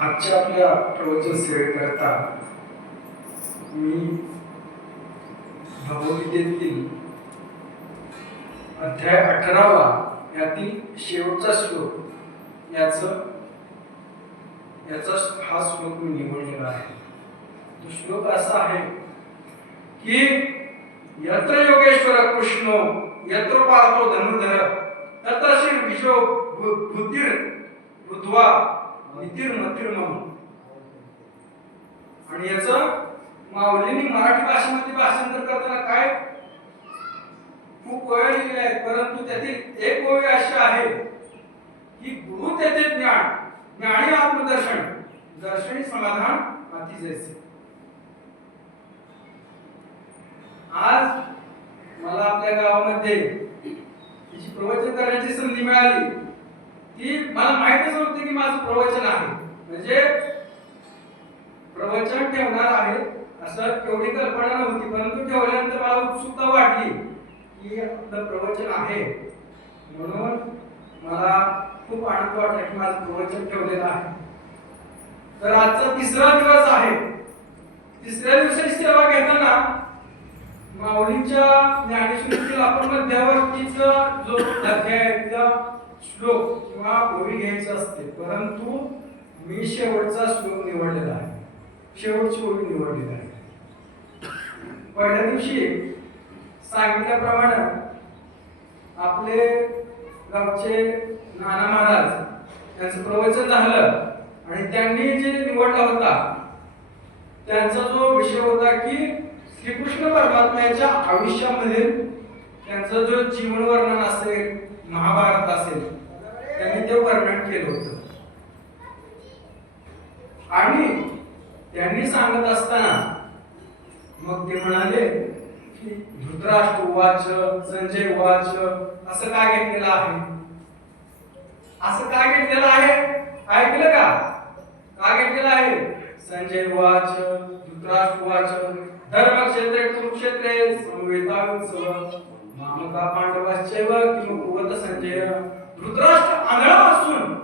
आजच्या आपल्या प्रवचन सेवेकरता मी भगवद्गीतेतील अध्याय 18 यातील शेवटचा श्लोक याचा हा श्लोक मी निवडलेला आहे. तो श्लोक असा आहे की यत्र योगेश्वर कृष्ण यत्र पार्थो धनुर्धर तत्र श्री विजो बुद्धिर रुद्वा नितिर्मतिर्मम. आणि याचं माऊलींनी मराठी भाषेमध्ये भाषांतर करताना काय खूप ओव्या लिहिल्या आहेत, परंतु त्यातील एक ओवी अशी आहे की गुरु तेथे ज्ञान, ज्ञानी आत्मदर्शन, दर्शनी समाधान अति जैसे. आज मला आपल्या गावामध्ये तिची प्रवचन मिळाली ती मला माहितच नव्हती की माझं प्रवचन आहे, म्हणजे प्रवचन ठेवणार आहे असं तेवढी कल्पना नव्हती, परंतु ठेवल्यानंतर मला उत्सुकता वाटली की आपलं प्रवचन आहे, म्हणून मला खूप आनंद वाटला की माझं प्रवचन ठेवलेलं आहे. तर आजचा तिसरा दिवस आहे. तिसऱ्या दिवसाची सेवा घेताना माऊलींच्या ज्ञानेश्वरीतील आपण मध्यवर्तीचा जो अध्यायाचा श्लोक किंवा ओवी घ्यायचा असते, परंतु मी शेवटचा श्लोक निवडलेला आहे, शेवटची ओवी निवडलेली आहे. पहिल्या दिवशी सांगितल्याप्रमाणे आपले गावचे नाना महाराज यांचं प्रवचन झालं आणि त्यांनी जे निवडला होता त्यांचा जो विषय होता की श्रीकृष्ण परमात्म्याच्या आयुष्यामध्ये त्यांचं जो जीवन वर्णन असेल, महाभारत असेल, त्यांनी ते वर्णन केलं होतं. आणि त्यांनी सांगत असताना मग ते म्हणाले की धृतराष्ट्र उवाच, संजय उवाच, असं काय घेतलेलं आहे, असं काय घेतलेलं आहे, ऐकलं का, काय घेतलेलं आहे? संजय उवाच, धृतराष्ट्र उवाच, धर्मक्षेत्रे कुरुक्षेत्रे समवेतायुत्सव मामका पांडवाश्चैव किमुकुवत संजय. धृतराष्ट्र आंधळा असून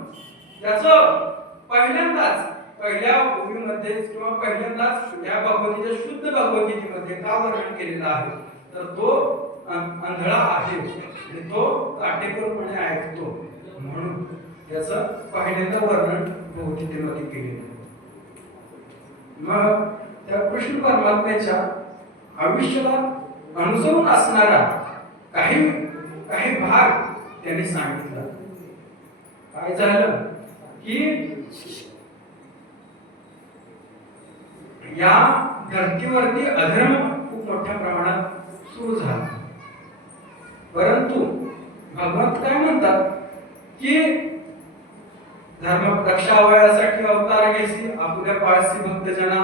त्याचं पहिल्यांदाच पहिल्या ओवीमध्ये किंवा पहिल्यांदाच या भगवद्गीतेच्या शुद्ध भगवद्गीतेमध्ये का वर्णन केलेलं आहे, तर तो आंधळा आहे आणि तो काटेकोरपणे ऐकतो, म्हणून त्याचं पहिल्यांदा वर्णन भगवद्गीतेमध्ये केलेलं आहे. मग त्या कृष्ण परमात्म्याच्या आयुष्याला अनुसरून असणारा काही काही भाग त्यांनी सांगितला. काय झालं की या धर्तीवरती अधर्म खूप मोठ्या प्रमाणात सुरू झाला, परंतु भगवंत काय म्हणतात की धर्म रक्षावयासाठी अवतार घेसी, आपल्या पाळसी भक्तजना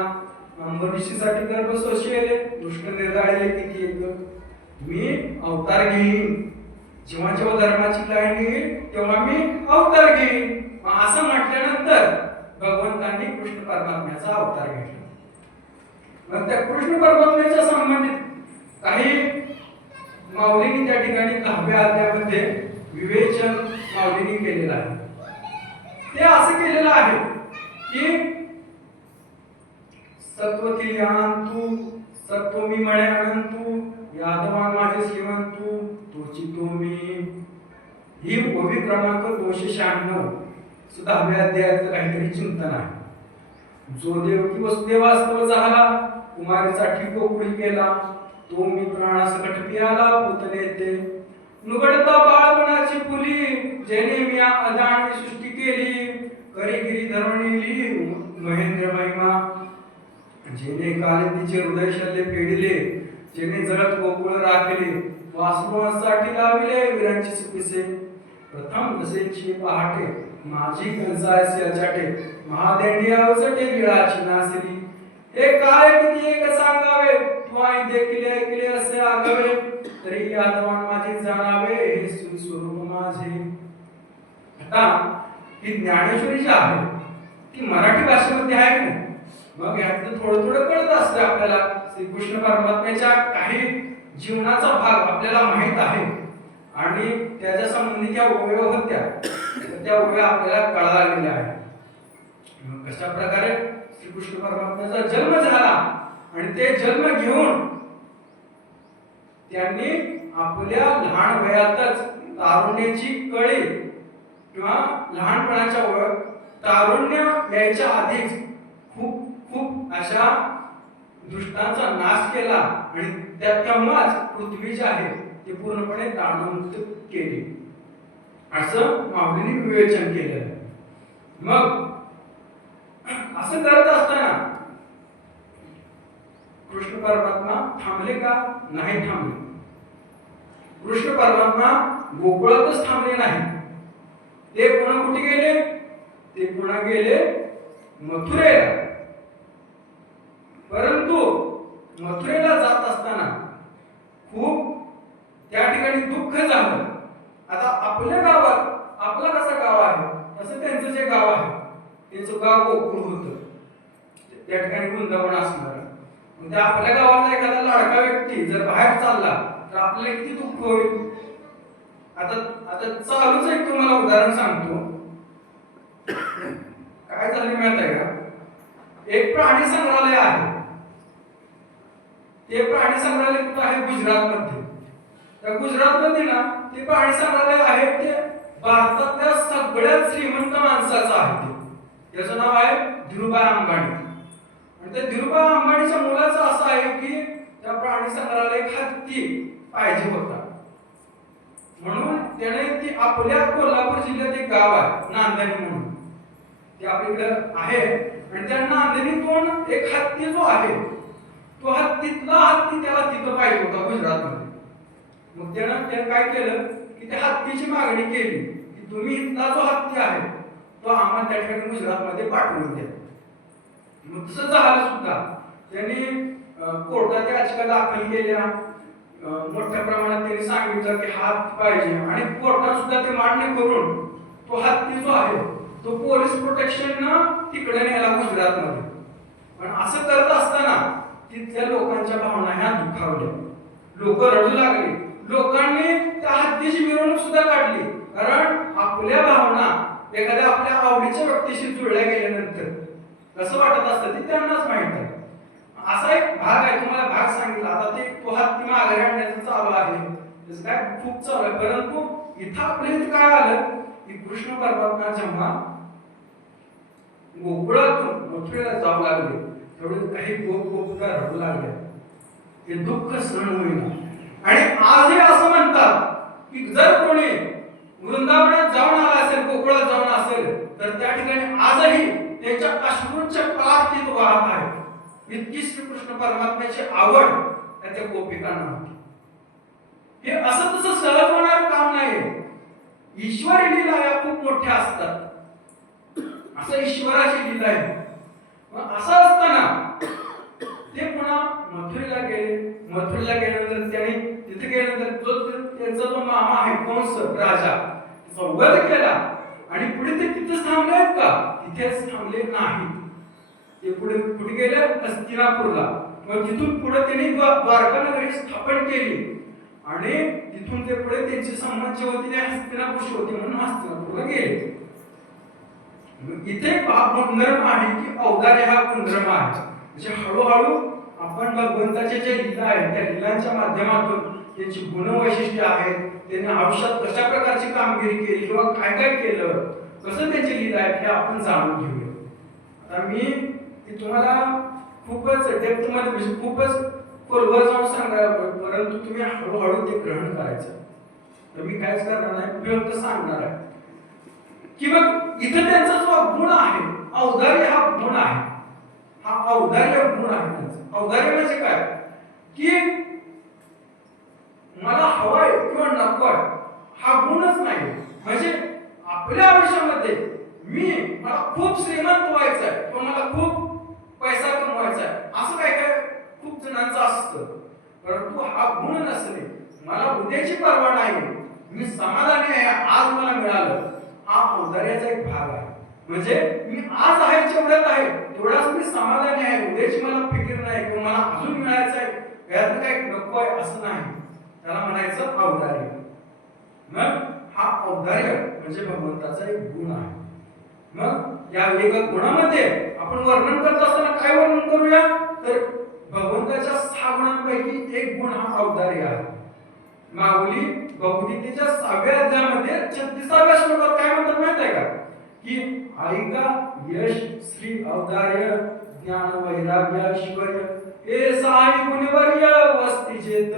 अंबरीशीसाठी गर्भ सोशिले, दुष्ट निर्दाळले किती एक. मी अवतार घेईन, जेव्हा जेव्हा धर्माची लाईन येईल तेव्हा मी अवतार घेईन. असं म्हटल्यानंतर भगवंतांनी कृष्ण परमात्म्याचा अवतार घेतला. मग त्या कृष्ण परमात्म्याच्या संबंधित काही माऊलींनी त्या ठिकाणी 10व्या अध्यायामध्ये विवेचन माऊलींनी केलेलं आहे. ते असं केलेलं आहे की सत्वतील अनंतू, सत्व मी मळे अनंतू, यादवान माझे श्रीमंतू, तोची तो मी. ही ओवी क्रमांक 296 सुद्धा 10व्या अध्यायाचं काहीतरी चिंतन आहे. जो देव की वसुदेव वास्तव झाला, कुमारीसाठी गोकुळी केला, तो मी प्राणासकट पियाला पुतले ते. नुगडता बाळपणाची फुली, जेने मी अदाणी सृष्टी केली, करी धरणीली महेंद्र महिमा. जेने कालिंदीचे हृदय शल्य फेडिले, जेने जगत गोकुळ राखले, वासुदेवासाठी लाविले वीरांची सुपिसे. प्रथम दसेची पहाटे माझी कंसायसी अचाटे, महादेंडी अवसटे लीळाची नासली. हे काय किती एक सांगावे, तू आई देखील ऐकले असे आगावे, तरी यादवान माझे जाणावे हे स्वरूप माझे. आता ही ज्ञानेश्वरी जी आहे ती मराठी भाषेमध्ये आहे की नाही, मग यातलं थोडं थोडं कळत असतं आपल्याला. श्रीकृष्ण परमात्म्याच्या काही जीवनाचा भाग आपल्याला माहित आहे आणि त्याच्या संबंधी ज्या ओव्या होत्या त्या ओव्या आपल्याला कळालेल्या आहेत. कशा प्रकारे श्रीकृष्ण परमात्म्याचा जन्म झाला आणि ते जन्म घेऊन त्यांनी आपल्या लहान वयातच तारुण्याची कळी किंवा लहानपणाच्या तारुण्य यायच्या आधीच खूप खूप अशा दुष्टांचा नाश केला आणि तेव्हाच पृथ्वी जी आहे ती पूर्णपणे ताणमुक्त केली, असं माऊलींनी विवेचन केलं. मग असं करत असताना कृष्ण परमात्मा थांबले का? नाही थांबले. कृष्ण परमात्मा गोकुळातच थांबले नाही, ते पुन्हा कुठे गेले? ते पुन्हा गेले मथुरेला. परंतु मथुरेला जात असताना खूप त्या ठिकाणी दुःख झालं आता आपल्या गावात आपलं कसं गाव आहे तसं त्यांचं जे गाव आहे त्यांचं गाव गोकुळ होतं, त्या ठिकाणी वृंदावन असणार. म्हणजे आपल्या गावातला एखादा लाडका व्यक्ती जर बाहेर चालला तर आपल्याला किती दुःख होईल. आता आता चालूच एक तुम्हाला उदाहरण सांगतो. काय झालं माहित आहे का, एक प्राणी संग्रहालय आहे. ते प्राणी संग्रहालय कुठं आहे, गुजरात मध्ये. त्या गुजरात मध्ये ना ते प्राणी संग्रहालय आहे ते भारतातल्या सगळ्यात श्रीमंत माणसाचं आहे. त्याचं नाव आहे धीरूभाई अंबानी. आणि त्या धीरूभाई अंबानीच्या मुलाचं असं आहे की त्या प्राणी संग्रहालय हत्ती पाहिजे होता, म्हणून त्याने ती आपल्या कोल्हापूर जिल्ह्यात एक गाव आहे नांदणी म्हणून, ते आपल्याकडे आहे. आणि त्या नांदणीतून एक हत्ती जो आहे तो हत्तीतला हत्ती त्याला तिथं पाहिजे होता गुजरातमध्ये. मग त्याने काय केलं की त्या हत्तीची मागणी केली की तुम्ही इथला जो हत्ती आहे तो आम्हाला त्या ठिकाणी गुजरातमध्ये पाठवून द्या. मग तसं झालं सुद्धा. त्यांनी कोर्टात याचिका दाखल केल्या, मोठ्या प्रमाणात त्यांनी सांगितलं की हत्ती पाहिजे, आणि कोर्टात सुद्धा ते मान्य करून तो हत्ती जो आहे तो पोलीस प्रोटेक्शन तिकडे नेला गुजरातमध्ये. पण असं करत असताना तिथल्या लोकांच्या भावना ह्या दुखावल्या, लोक रडू लागली. लोकांनी त्या हत्तीची मिरवणूक सुद्धा काढली, कारण आपल्या भावना एखाद्या आपल्या आवडीच्या व्यक्तीशी जुळल्या गेल्यानंतर कसं वाटत असतं ते त्यांनाच माहित आहे. असा एक भाग आहे, तुम्हाला भाग सांगितला. आता ते तो हत्ती माघारी आणण्याचं चालू आहे, त्याचं काय खूप चालू आहे. परंतु इथं आपल्या इथं काय आलं की कृष्ण परमात्मा जेव्हा गोकुळातून मथुरेला जाऊ लागले तेवढे काही गोप रडू लागले, ते दुःख सहन होईना. आणि आजही असं म्हणतात की जर कोणी वृंदावनात जाऊन आला असेल, गोकुळात जाऊन असेल, तर त्या ठिकाणी आजही त्यांच्या अश्रूंचे पाठ तिथं वाहत आहेत. इतकी श्रीकृष्ण परमात्म्याची आवड त्या गोपिकांना होती. हे असं तसं सहज होणार काम नाही. ईश्वरी लीला या खूप मोठ्या असतात, असं ईश्वराची लीला आहे. मग असं असताना ते पुन्हा मथुरेला गेले. मथुरेला गेल्यानंतर त्यांनी तिथे गेल्यानंतर त्यांचा जो मामा आहे कंस राजा, त्याचा वध केला. आणि पुढे ते तिथेच थांबले आहेत का, तिथेच थांबले नाही. ते पुढे कुठे गेले, हस्तिनापूरला. मग तिथून पुढे त्यांनी द्वारका नगरी स्थापन केली, आणि तिथून ते पुढे त्यांची संमत जी होती ते हस्तिनापूरची होती, म्हणून हस्तिनापूरला गेले. इथे हा गुणधर्म आहे की औदार्य हा गुणधर्म आहे. म्हणजे हळूहळू आपण भगवंताचे जे लीला आहेत त्या लीलांच्या माध्यमातून त्यांची गुणवैशिष्ट्ये आहेत, त्यांनी आयुष्यात कशा प्रकारची कामगिरी केली किंवा काय काय केलं, कसं त्यांची लीला आहे हे आपण जाणून घेऊया. आता मी तुम्हाला खूपच डेप्थ मध्ये म्हणजे खूपच खोलवर जाऊन सांगणार, परंतु तुम्ही हळूहळू ते ग्रहण करायचं. तर मी कायच करणार नाही, फक्त सांगणार आहे की मग इथं त्यांचा जो गुण आहे औदार्य हा गुण आहे, हा औदार्य गुण आहे त्यांचा. औदार्य म्हणजे काय की मला हवाय किंवा नकोय हा गुणच नाही. म्हणजे आपल्या आयुष्यामध्ये मला खूप श्रीमंत व्हायचं आहे किंवा मला खूप पैसा कमवायचा आहे असं काय काय खूप जणांचं असतं, परंतु हा गुण नसणे. मला उद्याची पर्वा नाही, मी समाधानी आहे आज मला मिळालं, हा औदार्याचा एक भाग आहे. म्हणजे मी आज आहे जेवढ्यात आहे तेवढाच मी समाधानी आहे, उद्याची मला फिकीर नाही किंवा मला अजून मिळायचं आहे यात काही नको आहे असं नाही. त्याला म्हणायचं औदार्य. मग हा औदार्य म्हणजे भगवंताचा एक गुण आहे. मग या एका गुणामध्ये आपण वर्णन करत असताना काय वर्णन करूया, तर भगवंताच्या 6 गुणांपैकी एक गुण हा औदार्य आहे. माऊली भगवद्गीतेच्या 6व्या अध्यायामध्ये 36व्या श्लोकात काय म्हणतात माहित आहे का, की ऐका यश श्री औदार्य ज्ञान वैराग्य ऐश्वर्य हे 6 गुणवर्य वस्ती जेत,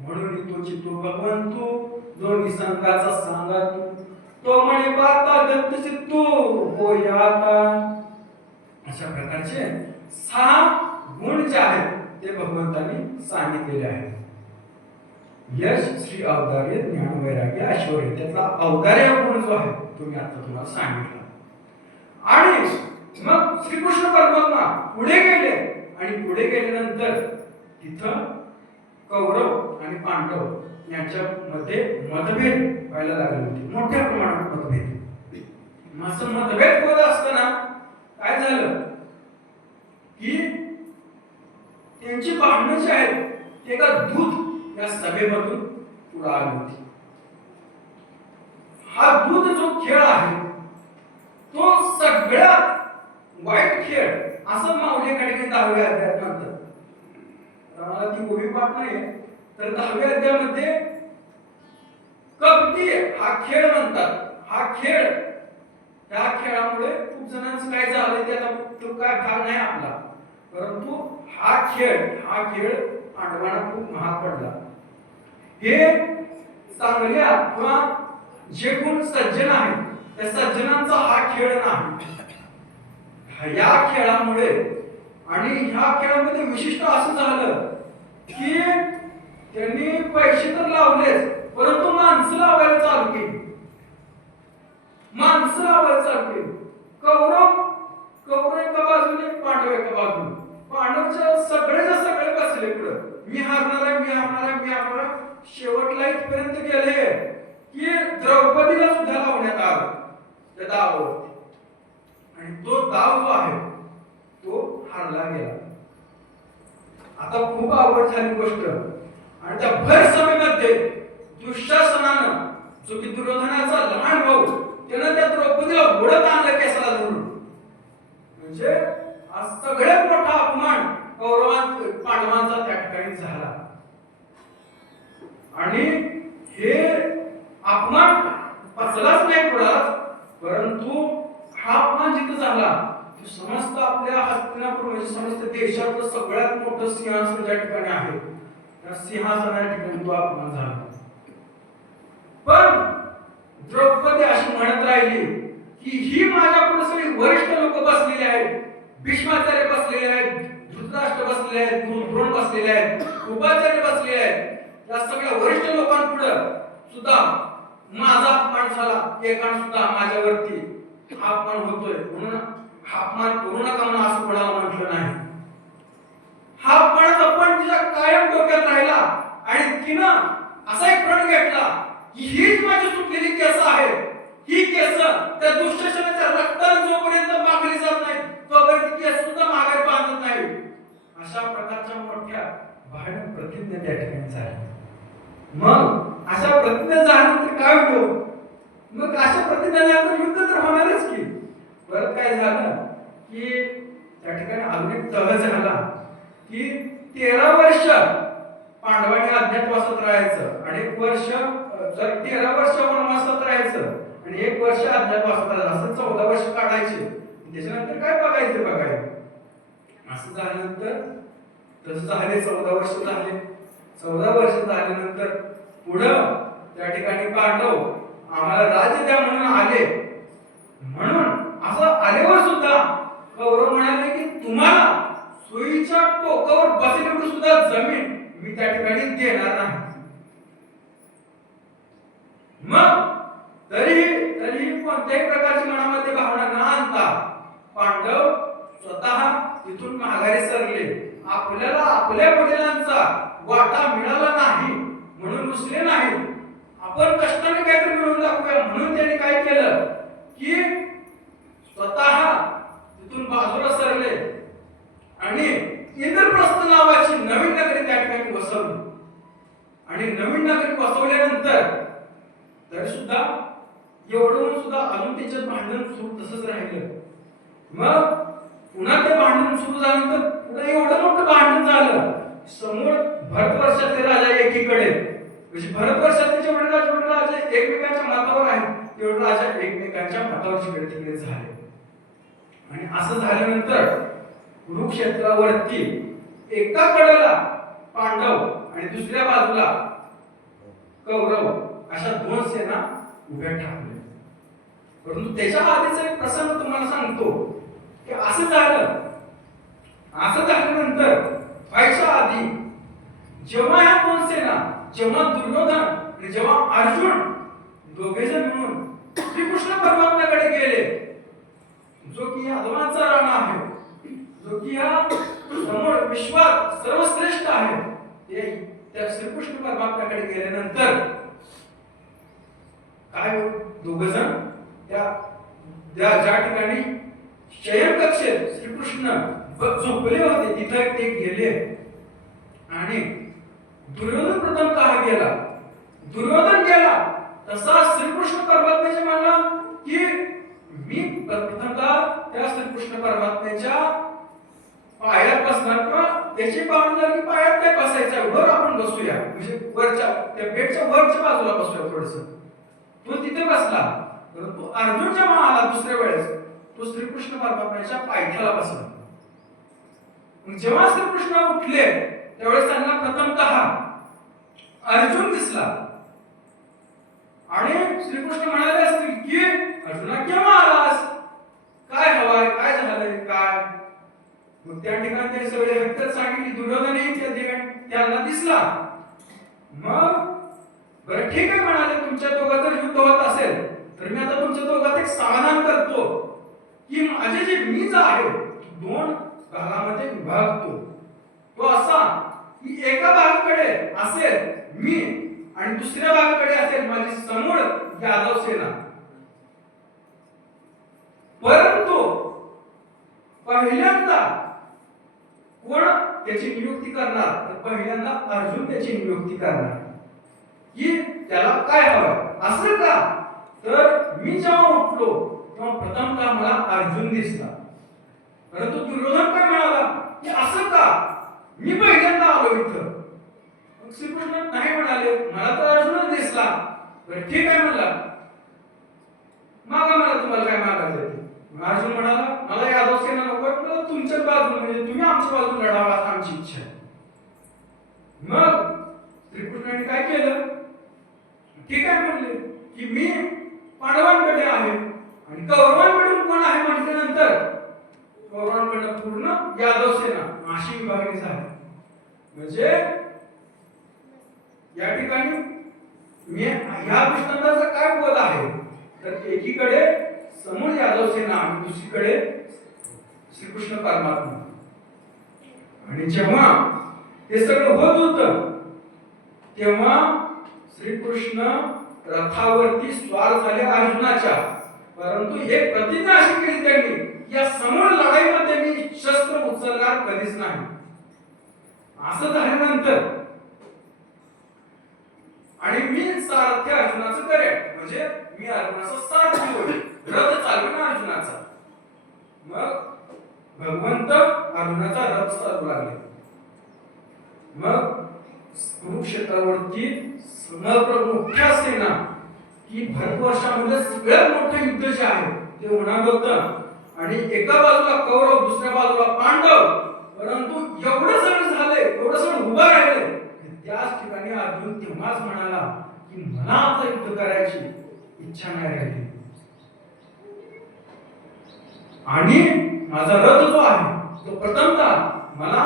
म्हणून तुझी तू भगवंतू जो निसंगाचा सांगा तो म्हणे पाता दत्त चित्तू होयाता. अशा प्रकारचे 6 गुण जे आहेत ते भगवंतांनी सांगितलेले आहेत. यश श्री औदार्य ज्ञान वैराग्य ऐश्वर्य, त्याचा औदार्य गुण जो आहे तो मी आता तुम्हाला सांगितला. आणि मग श्रीकृष्ण परमात्मा पुढे गेले, आणि पुढे गेल्यानंतर तिथं कौरव आणि पांडव यांच्यामध्ये मतभेद व्हायला लागले होते, मोठ्या प्रमाणात मतभेद. असं मतभेद होत असताना काय झालं की त्यांची भांडणं जी आहेत ते एका दूत या सभेमधून पुढे आली होती. हा दूत जो खेळ आहे तो सगळ्यात वाईट खेळ असं माऊलीकडे 10व्या अध्यायात म्हणतात. मला ती गोवी पाठ नाही, तर 10व्या अध्यायामध्ये कबड्डी हा खेळ म्हणतात. हा खेळ, त्या खेळामुळे खूप जणांचं काय झालं त्याचा तो काय भाग नाही आपला, परंतु हा खेळ पांडवांना खूप महाग पडला. हे चांगल्या किंवा जे कोण सज्जन आहेत त्या सज्जनांचा हा खेळ नाही. या खेळामुळे आणि ह्या खेळामध्ये विशिष्ट असं झालं की त्यांनी पैसे तर लावलेच, परंतु माणसं लावायला चालू केली. कौरव एका बाजूने, पांडव एका बाजूने. पांडवच्या सगळे बसले पुढे, मी हारणार आहे. शेवटला इथपर्यंत गेले की द्रौपदीला सुद्धा लावण्यात आलं त्या दावावरती, आणि तो दाव जो आहे तो हारला गेला. आता खूप आवड झाली गोष्ट, आणि त्या भर सभेमध्ये दुःशासनानं, जो की दुर्योधनाचा लहान भाऊ, त्यानं त्या द्रौपदीला ओढत आणलं केसाला धरून. म्हणजे हा सगळ्यात मोठा अपमान पांडवांचा त्या ठिकाणी झाला. आणि हे अपमान पचलाच नाही कोणालाच, परंतु हा अपमान जिथं झाला समस्त आपल्या हस्तिनापुर म्हणजे समस्त देशातलं सगळ्यात मोठं सिंहासन ज्या ठिकाणी आहे त्या सिंहासना ठिकाणी तो अपमान झाला. पण द्रौपदी अशी म्हणत राहिली की ही माझ्या पुढे सगळी वरिष्ठ लोक बसलेले आहेत, भीष्माचार्य बसलेले आहेत, धृतराष्ट्र बसलेले आहेत, द्रोण बसलेले आहेत, उपाचार्य बसलेले आहेत. या सगळ्या वरिष्ठ लोकांपुढे सुद्धा माझा अपमान झाला, एकान सुद्धा माझ्यावरती हा अपमान होतोय, म्हणून हा अपमान करू नका म्हणून असं कोणाला म्हटलं नाही. हा अपमानाचा पण तिच्या कायम डोक्यात राहिला, आणि तिनं असा एक प्रण घेतला की हीच माझी सुटलेली केस आहे. ही केस त्या दुष्टशनाच्या रक्ताने जोपर्यंत मागली जात नाही तोपर्यंत केस सुद्धा मागे बांधत नाही. अशा प्रकारच्या मोठ्या भयानक प्रतिज्ञा त्या ठिकाणी झाल्या. मग अशा प्रतिज्ञा झाल्यानंतर काय होतं, मग अशा प्रतिज्ञा झाल्यानंतर युद्ध तर होणारच की. परत काय झालं की त्या ठिकाणी अजून एक तह झाला की 13 वर्ष पांडवांनी अज्ञातवासात राहायचं, आणि 1 वर्ष 13 वर्ष वनवासात राहायचं, आणि 1 वर्ष अज्ञातवासात राहायचं, असं 14 वर्ष काढायचे. त्याच्यानंतर काय बघायचं. असं झाल्यानंतर तसं झाले 14 वर्ष झाले. 14 वर्ष झाल्यानंतर पुढं त्या ठिकाणी पांडव आम्हाला राज्य द्या म्हणून आले. म्हणून असं आल्यावर सुद्धा कौरव म्हणाले की तुम्हाला सोयीच्या टोकावर बसलेली सुद्धा जमीन मी त्या ठिकाणी देणार नाही. मग तरीही कोणत्याही प्रकारची मनामध्ये भावना न आणता पांडव स्वतः तिथून माघारी सरले. आपल्याला आपल्या वडिलांचा वाटा मिळाला नाही म्हणून रुसले नाही, आपण कष्टाने काहीतरी मिळवून दाखवूया म्हणून त्यांनी काय केलं की स्वतः तिथून बाजूला सरले आणि इंद्रप्रस्थ नावाची नवीन नगरी त्या ठिकाणी वसवली. आणि नवीन नगरी वसवल्यानंतर तरी सुद्धा एवढं सुद्धा अजून त्याच्यात भांडण सुरू तसंच राहिलं. मग पुन्हा ते भांडण सुरू झाल्यानंतर पुन्हा एवढं मोठं भांडण झालं. समोर भरतवर्षाचे राजा एकीकडे, म्हणजे भरतवर्षाचे जेवढे राजे एकमेकांच्या मतावर आहेत तेवढे राजा एकमेकांच्या मतावर जिकडे तिकडे झाले. आणि असं झाल्यानंतर कुरुक्षेत्रावरती एका कडेला पांडव आणि दुसऱ्या बाजूला कौरव अशा 2 सेना उभ्या ठाकल्या. परंतु त्याच्या आधीचा एक प्रसंग तुम्हाला सांगतो की असं झाल्यानंतर व्हायच्या आधी जेव्हा ह्या 2 सेना, जेव्हा दुर्योधन आणि जेव्हा अर्जुन दोघेजण मिळून श्रीकृष्ण परमात्म्याकडे गेले, जो की यादवांचा राणा आहे, जो की या समोर विश्वात सर्वश्रेष्ठ आहे, ते त्या श्रीकृष्ण परमात्म्याकडे गेल्यानंतर काय दोघ जण त्या ज्या ठिकाणी शयन कक्षेत श्रीकृष्ण झोपले होते तिथे ते गेले आणि दुर्योधन प्रथम का गेला. दुर्योधन गेला तसा श्रीकृष्ण परमात्म्याचे म्हणला की मी प्रथमतः त्या श्रीकृष्ण परमात्म्याच्या पायात बसणार किंवा त्याची बांधणार की पायात काय बसायचं वर आपण बसूया म्हणजे वरच्या त्या बेडच्या वरच्या बाजूला बसूया थोडस. तो तिथे बसला परंतु अर्जुन जेव्हा आला दुसऱ्या वेळेस तो श्रीकृष्ण परमात्म्याच्या पायथ्याला बसला. जेव्हा श्रीकृष्ण उठले त्यावेळेस त्यांना प्रथमतः अर्जुन दिसला आणि श्रीकृष्ण म्हणाले असतील की अर्जुना केव्हा आलास, काय हवाय, काय झालंय, काय. मग त्या ठिकाणी ते सगळे हकीकत सांगितली. दुर्योधनही त्या ठिकाणी त्यांना दिसला. मग बरं ठीक आहे म्हणाले, तुमच्या दोघात जर युद्ध होत असेल तर मी आता तुमच्या दोघात एक समाधान करतो की माझे जे मीच आहे दोन भागामध्ये विभागतो. तो असा की एका भागाकडे असेल मी आणि दुसऱ्या भागाकडे असेल माझी समूळ यादव सेना. परंतु पहिल्यांदा कोण त्याची नियुक्ती करणार तर पहिल्यांदा अर्जुन त्याची नियुक्ती करणार की त्याला काय हवं. असं का तर मी जेव्हा उठलो तेव्हा प्रथमतः मला अर्जुन दिसला. परंतु दुर्योधन काय म्हणाला की असं का मी पहिल्यांदा आलो इथं. श्रीकृष्ण नाही म्हणाले मला तर अर्जुन दिसला. बरं ठीक आहे म्हणला मागा मला तुम्हाला काय मागायचं. अर्जुन म्हणाला मला यादव सेना नको मला तुमच्या बाजूने म्हणजे तुम्ही आमच्या बाजूने लढावा अशी आमची इच्छा आहे. मग श्रीकृष्णाने काय केलं ठीक आहे म्हणले की मी पांडवांकडे आहे आणि कौरवांकडून कोण आहे म्हटल्यानंतर कौरवांकडून पूर्ण यादव सेना अशी विभागणी झाली. म्हणजे या ठिकाणी मी ह्या दृष्टांताचा काय बोध आहे तर एकीकडे समूळ यादव सेना आणि दुसरीकडे श्रीकृष्ण परमात्मा. आणि जेव्हा हे सगळं होत होतं तेव्हा श्रीकृष्ण रथावरती स्वार झाले अर्जुनाच्या. परंतु हे प्रतिज्ञा अशी केली त्यांनी या समूळ लढाईमध्ये मी शस्त्र उचलणार कधीच नाही. असं झाल्यानंतर आणि मी सारथ्य अर्जुनाचं करेन म्हणजे मी अर्जुनाचा सारथी होईल रथ चालवेन अर्जुनाचा. मग भगवंत अर्जुनाचा रथ चालवू लागले. मग कुरुक्षेत्रावरती मोठ्या सेना की भारतवर्षामध्ये सगळ्यात मोठं युद्ध जे आहे ते होणार होतं आणि एका बाजूला कौरव दुसऱ्या बाजूला पांडव. परंतु एवढं सगळं झालंय एवढं सगळं उभं राहिलंय त्याच ठिकाणी अर्जुन तेव्हाच म्हणाला की मला आता युद्ध करायची इच्छा नाही राहिली आणि माझा रथ जो आहे तो प्रथमतः मला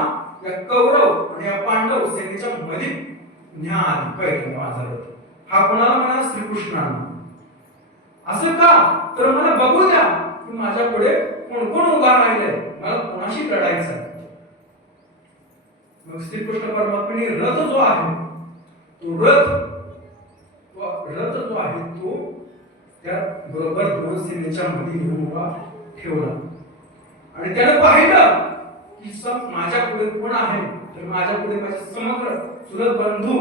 या कौरव आणि या पांडव सेनेच्या मध्ये न्या आधी पहिले माझा रथ. हा कोणाला म्हणाला श्रीकृष्णाला. असं का तर मला बघू द्या की माझ्या पुढे कोण कोण उभा राहिलंय मला कोणाशी लढायचं. मग श्रीकृष्ण परमात्म्याने रथ जो आहे तो रथ जो आहे तो त्या बरोबर दोन सेनेच्या मध्ये घेऊन उभा ठेवला आणि त्याने पाहिलं की सब माझ्या पुढे कोण आहे तर माझ्या पुढे माझे समग्र चुलत बंधू,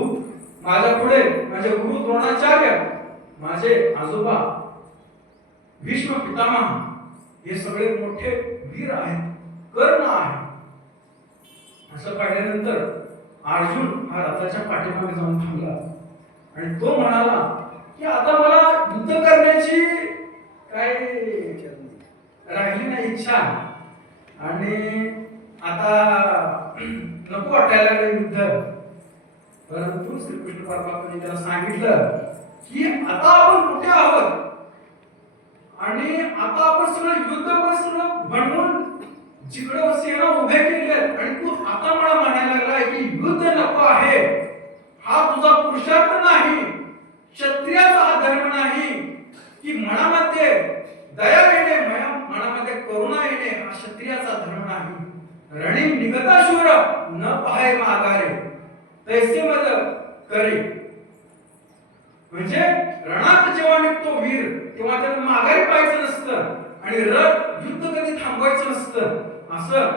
माझ्या पुढे माझे गुरु द्रोणाचार्य, माझे आजोबा भीष्म पितामह हे सगळे मोठे वीर आहेत, कर्ण आहे. असं पाहिल्यानंतर अर्जुन हा रथाच्या पाठीमागे जाऊन थांबला आणि तो म्हणाला की आता मला युद्ध करण्याची काय राहिली नाही इच्छा आणि आता नको वाटायला लागलं युद्ध. परंतु श्रीकृष्ण परमात्म्याने त्याला सांगितलं की आता आपण कुठे आहोत आणि आता आपण सगळं युद्ध सगळं बनवून जिकडे सेना उभे केले आणि तू आता मला म्हणायला लागलाय की युद्ध नको आहे. हा तुझा पुरुषार्थ नाही, क्षत्रियाचा हा धर्म नाही की मनामध्ये दया येणे मनामध्ये करुणा येणे हा क्षत्रियाचा धर्म नाही. रणी निगता शूर न पाहाय माघारे तैसे मद करे. म्हणजे रणात जेव्हा निघतो वीर तेव्हा त्याला माघारी पाहायचं नसतं आणि युद्ध कधी थांबवायचं नसतं असं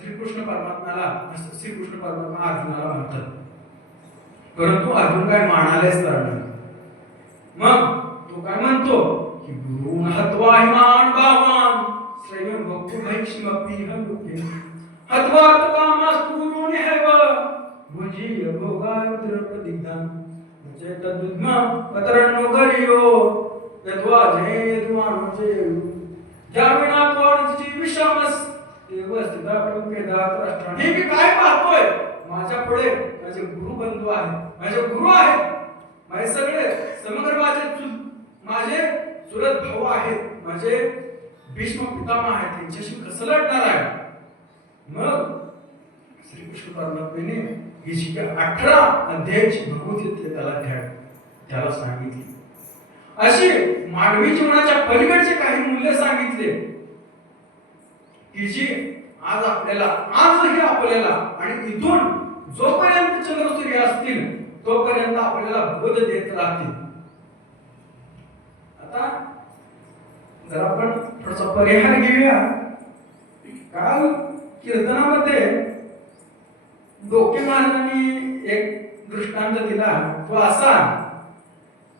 श्रीकृष्ण परमात्मा अर्जुनाला म्हणतात. परंतु अर्जुन काय मानायलाच तयार. मग तो काय म्हणतो की गुरुन हत्वा हिमान बावान श्रेयं भक्तु भैक्षमपि हलुके हत्वा कामास्तु गुरुनि हैव भुजीय भोगाय द्रपदिग्धं चेतदुद्मा पतरणो गरियो यद्वा जयद्वानोचे जामिना तोडची विषमस व्यवस्थिता प्रमुखेदात राष्ट्र. हे मी काय पाहतोय माझ्या पुढे माझे गुरु बंधू आहेत, माझे गुरु आहेत, माझे सगळे समग्र माझे चुलत भाऊ आहेत, माझे भीष्म पितामह आहेत, त्यांच्याशी कसं लढणार आहे. मग श्रीकृष्ण परमात्म्याने ही जी 18 अध्यायाची भगवद्गीता त्याला सांगितली. अशी मानवी जीवनाच्या पलीकडचे काही मूल्य सांगितले की जी आजही आपल्याला आणि इथून जोपर्यंत चंद्रसूर्य असतील तोपर्यंत आपल्याला बोध देत राहतील. आता जर आपण थोडासा परिहार घेऊया. काल कीर्तनामध्ये डोके महाराजांनी एक दृष्टांत दिला तो असा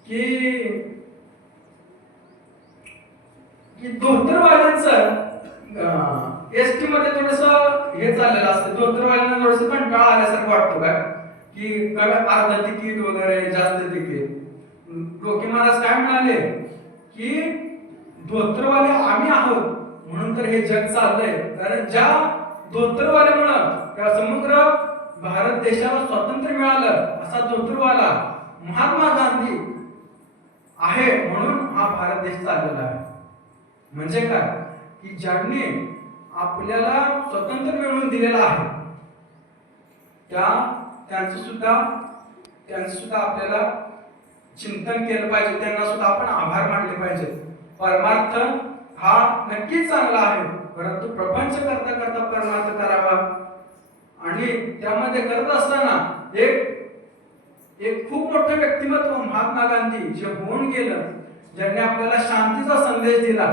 की धोतरवाल्यांचं एसटी मध्ये थोडस हे चाललेलं असतं. धोतरवाल्यांना थोडस कंटाळा आल्यासारखं वाटतो का की अर्धा तिकीट वगैरे जास्त तिकीट. डोके महाराज काय म्हणाले की धोतरवाले आम्ही आहोत म्हणून तर हे जग चाललंय. कारण ज्या धोतरवाल्यामुळे त्या समग्र भारत देशाला स्वातंत्र्य मिळालं असा धोतरवाला महात्मा गांधी आहे म्हणून हा भारत देश चाललेला आहे. म्हणजे काय की ज्यांनी आपल्याला स्वातंत्र्य मिळवून दिलेलं आहे त्यांचं सुद्धा आपल्याला चिंतन केलं पाहिजे, त्यांना सुद्धा आपण आभार मानले पाहिजे. परमार्थ हा नक्कीच चांगला आहे परंतु प्रपंच करता करता परमार्थ करावा. आणि त्यामध्ये करत असताना एक खूप मोठं व्यक्तिमत्व महात्मा गांधी जे होऊन गेलं, ज्यांनी आपल्याला शांतीचा संदेश दिला.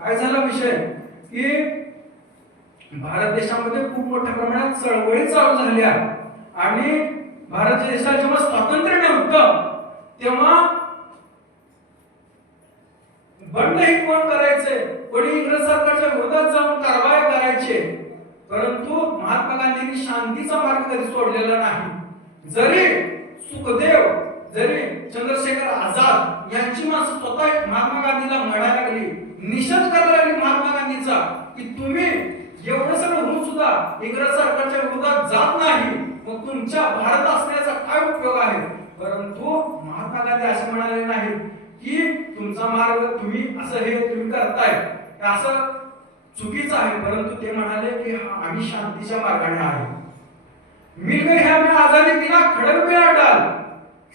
काय झाला विषय की भारत देशामध्ये खूप मोठ्या प्रमाणात चळवळी चालू झाल्या आणि भारत देशात जेव्हा स्वातंत्र्य नव्हतं तेव्हा बंडही कोण करायचे, कोणी इंग्रज सरकारच्या विरोधात जाऊन कारवाई करायचे. परंतु महात्मा गांधींनी शांतीचा मार्ग कधी सोडलेला नाही. जरी सुखदेव जरी चंद्रशेखर आझाद यांची माणसं स्वतः महात्मा गांधीला म्हणायला लागली, निषेध करायला लागली महात्मा गांधीचा की तुम्ही एवढं सगळं होऊन सुद्धा इंग्रज सरकारच्या विरोधात जात नाही, मग तुमच्या भारत असण्याचा काय उपयोग आहे. परंतु महात्मा गांधी असे म्हणाले नाही की तुमचा मार्ग तुम्ही करताय असं चुकीचं आहे. परंतु ते म्हणाले की आम्ही शांतीच्या मार्गाने आहे. मिल गई है हमें आजादी बिना खड़ग में न डाल,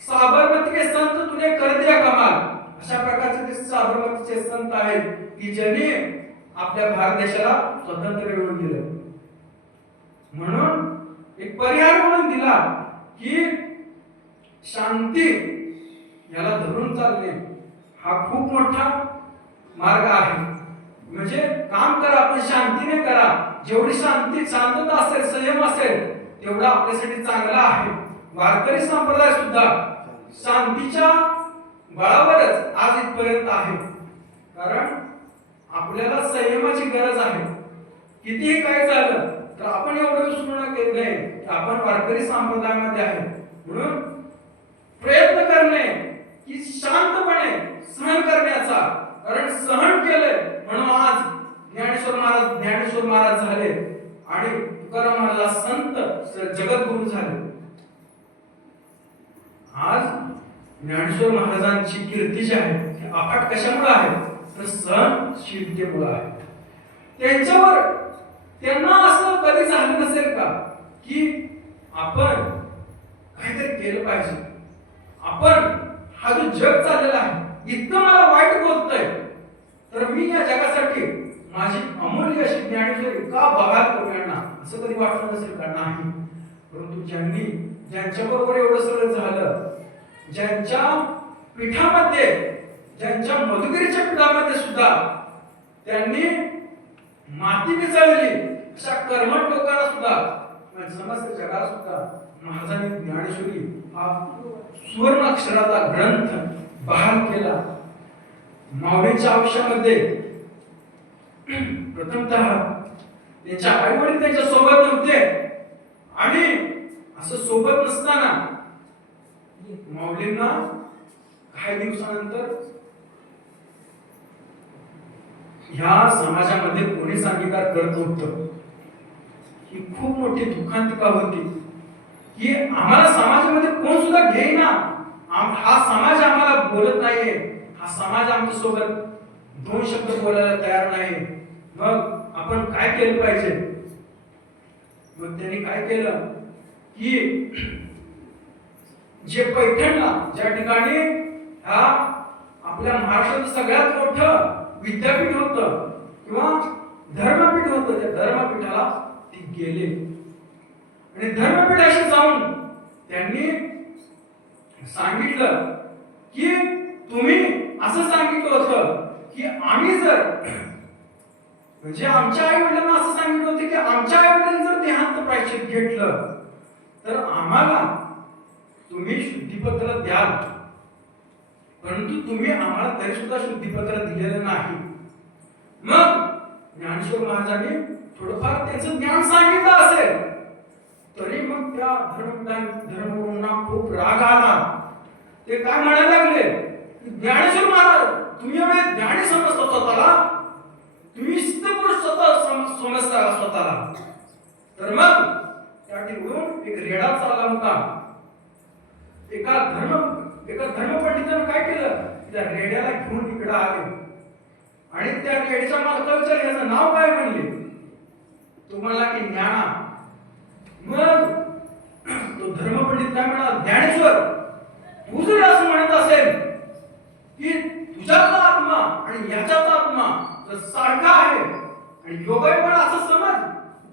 साबरमती के संत तूने कर दिया कमाल. अशा प्रकारचे ते साबरमतीचे संत आहेत की ज्यांनी आपल्या भारत देशाला स्वातंत्र्य मिळवून दिलं. म्हणून एक पर्याय म्हणून दिला की शांती याला धरून चालणे हा खूप मोठा मार्ग आहे. म्हणजे काम करा पण शांतीने करा. जेवढी शांतता असेल, संयम असेल तेवढा आपल्यासाठी चांगला आहे. वारकरी संप्रदाय सुद्धा शांतीच्या बळावरच आज इथपर्यंत आहे. कारण आपल्याला संयमाची गरज आहे. कितीही काय झालं तर आपण एवढं विसरून गेले की आपण वारकरी संप्रदायामध्ये आहे. म्हणून प्रयत्न करणे की शांतपणे सहन करण्याचा. कारण सहन केले म्हणून आज ज्ञानेश्वर महाराज झाले आणि तुकाराम महाराज संत जगद्गुरु झाले. आज ज्ञानेश्वर महाराजांची कीर्ती जी आहे ती अफाट कशामुळे आहे तर सहनशीलतेमुळे आहे. त्यांना असं कधी झालं नसेल का की आपण काहीतरी केलं पाहिजे, आपण हा जो जग चाललेला आहे इतकं मला वाईट बोलतोय तर मी या जगासाठी माझी अमूल्य अशी ज्ञानेश्वरी का बहाल करूया ना, असं कधी वाटलं नसेल का. नाही. परंतु ज्यांच्या बरोबर एवढं सगळं झालं, ज्यांच्या पीठामध्ये, ज्यांच्या मधुगिरीच्या पीठामध्ये सुद्धा त्यांनी माती मिसळली, अशा कर्मठ लोकांना सुद्धा, समस्त जगाला सुद्धा महाराजांनी ज्ञानेश्वरी हा सुवर्ण अक्षराचा ग्रंथ बहाल केला. माऊलींच्या आयुष्यामध्ये प्रथमतः त्यांच्या आई वडील त्यांच्या सोबत नव्हते, आणि असं सोबत नसताना माऊलींना काही दिवसानंतर ह्या समाजामध्ये कोणीच अंगीकार करत नव्हतं. ही खूप मोठी दुःखांतिका होती की आम्हाला समाजामध्ये कोण सुद्धा घेईना, हा समाज आम्हाला बोलत नाहीये, हा समाज आमच्या सोबत दोन शब्द बोलायला तयार नाही. मग आपण काय केलं पाहिजे? मग त्यांनी काय केलं की जे पैठणला, ज्या ठिकाणी हा आपल्या महाराष्ट्राचं सगळ्यात मोठं विद्यापीठ होतं किंवा धर्मपीठ होतं, त्या धर्मपीठाला ती गेले आणि धर्मपीठाशी जाऊन त्यांनी सांगितलं की तुम्ही असं सांगितलं होतं की आम्ही जर, म्हणजे आमच्या आई वडिलांना असं सांगितलं होतं की आमच्या आई वडिलांनी जर देहांत प्रायश्चित घेतलं तर आम्हाला तुम्ही शुद्धीपत्र द्याल, परंतु तुम्ही आम्हाला तरी सुद्धा शुद्धीपत्र दिलेलं नाही. मग ज्ञानेश्वर महाराजांनी थोडंफार त्याचं ज्ञान सांगितलं असेल तरी मग त्या धर्मगुरूंना खूप राग आला. ते काय म्हणायला लागले, ज्ञानेश्वर महाराज तुम्ही एवढे ज्ञानी समजता स्वतःला, तुम्ही सिद्धपुरुष समजता स्वतःला. तर मग त्या ठिकाणी एक रेडा चालला होता. एका धर्मपंडिताने काय केलं, त्या रेड्याला घेऊन इकडे आले आणि त्या रेड्याच्या मालकाला विचारले याचं नाव काय म्हणले. तो म्हणला की ज्ञाना. मग तो धर्मपंडित काय म्हणाला, ज्ञानेश्वर तू जर असं म्हणत असेल की तुझ्याचा आत्मा आणि याच्याचा आत्मा जर सारखा आहे आणि योगाई पण असं समज,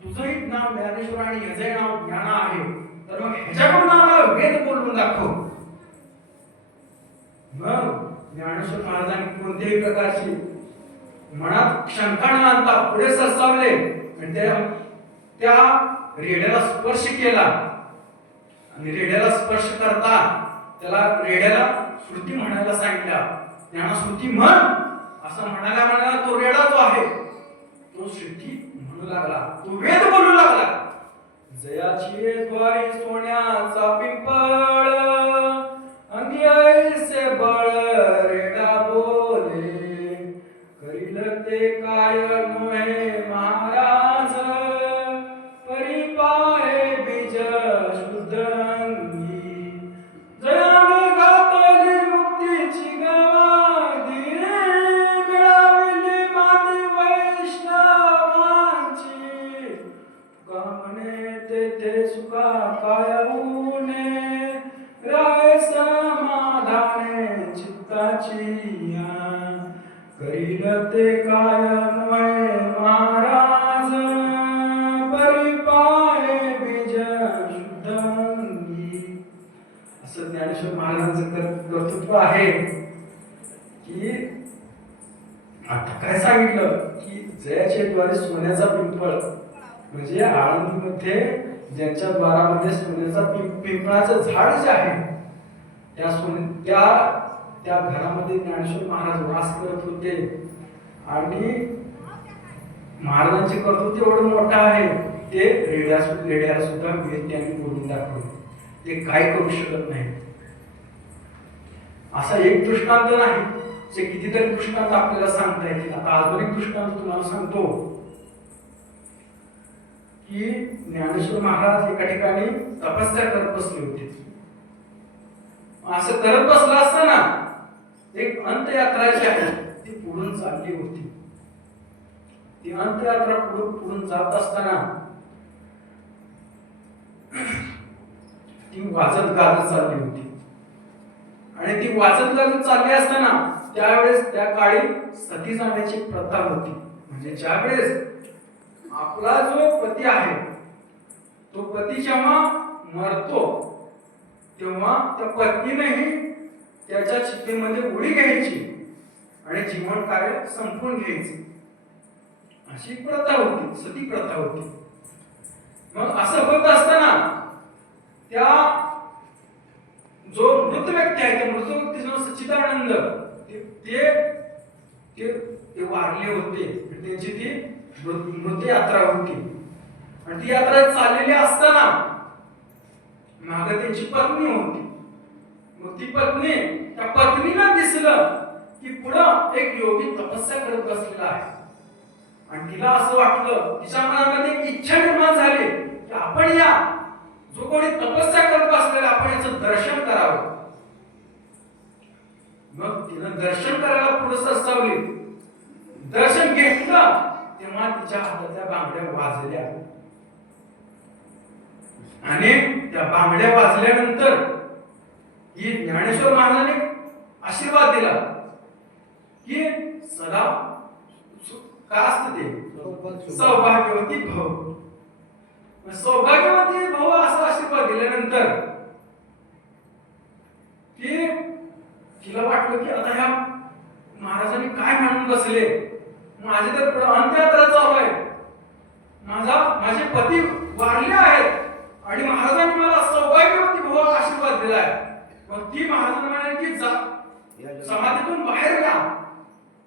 तुझंही नाव ज्ञानेश्वर आणि याचंही नाव ज्ञाना आहे, तर मग ह्याच्याकडून आम्हाला वेद बोलून दाखव. मग ज्ञानेश्वर महाराजांनी कोणत्याही प्रकारची मनात शंका न आणता पुढे सरसावले आणि त्या रेड्याला स्पर्श केला आणि रेड्याला स्पर्श करता त्याला रेड्याला श्रुती म्हणायला सांगितल्या. ज्ञाना श्रुती म्हण असं म्हणायला तो रेडा जो आहे तो श्रुती म्हणू लागला, तो वेद बोलू लागला. जयाची द्वारी सोन्याचा पिंपळ अंगी ऐसे बळ रेडा बोले, करील ते काय नोहे महाराज, परी पाहे बीज शुद्ध अंगी. जयाने घातली मुक्तीची गवादी, मिळाविली माती वैष्णवांची, कामने तेथे सुखा काय ऊने, राय समाधाने चित्ताची. करील ते काय अन्वय महाराज, परी पाहे बीज शुद्ध अंगी. असं ज्ञानेश्वर महाराजांचं कर्तृत्व आहे की आता काय सांगितलं की जयाचे द्वारे सोन्याचा पिंपळ, म्हणजे आळंदीमध्ये ज्यांच्या द्वारामध्ये सोन्याचा पिंपळाचं झाड जे आहे त्या घरामध्ये ज्ञानेश्वर महाराज वास करत होते. आणि महाराजांचे कर्तृत्व एवढं मोठं आहे ते रेड्याला सुद्धा त्यांनी बोलून दाखवले. ते काय करू शकत नाही. असा एक दृष्टांत नाही, जे कितीतरी दृष्टांत आपल्याला सांगता येतील. आता अजून एक दृष्टांत तुम्हाला सांगतो की ज्ञानेश्वर महाराज एका ठिकाणी तपस्या करत बसले होते. असं करत बसला असताना एक अंतयात्रा जी आहे ती पुढून चालली होती. ती अंतयात्रा पुढून जात असताना ती वाजत गाजत चालली होती. आणि ती वाजत गाजत चालली असताना त्यावेळेस त्या काळी सती जाण्याची प्रथा होती. म्हणजे ज्यावेळेस आपला जो पती आहे तो पती जेव्हा मरतो तेव्हा त्या पत्नीनेही त्याच्या चितेमध्ये उडी घ्यायची आणि जीवन कार्य संपवून घ्यायचे, अशी प्रथा होती, सती प्रथा होती. मग असं होत असताना त्या जो मृत व्यक्ती आहे, त्या मृत व्यक्तीचा सच्चिदानंद ते वारले होते. त्यांची ती मृत यात्रा होती आणि ती यात्रा चाललेली असताना मागे त्यांची पत्नी होती. मग ती पत्नी, त्या पत्नीला दिसलं की पुढं एक योगी तपस्या करत बसलेला आहे आणि तिला असं वाटलं, तिच्या मनामध्ये एक इच्छा निर्माण झाली की आपण या जो कोणी तपस्या करत बसलेला आपण याचं दर्शन करावं. मग तिनं दर्शन करायला पुढे सरसावली. दर्शन घेतलं तेव्हा तिच्या हातातल्या बांगड्या वाजल्या आणि त्या बांगड्या वाजल्यानंतर ही ज्ञानेश्वर महाराजांनी आशीर्वाद दिला की सदा का असतं ते सौभाग्यवती भव. सौभाग्यवती भव असा आशीर्वाद दिल्यानंतर तिला वाटलं की आता ह्या महाराजांनी काय म्हणून बसले, माझे तर अंत्ययात्रा चालू आहे, माझे पती वारले आहेत आणि महाराजांनी मला सौभाग्यवती भव आशीर्वाद दिलाय. मग ती महाराजांना म्हणाले की समाधीतून बाहेर या.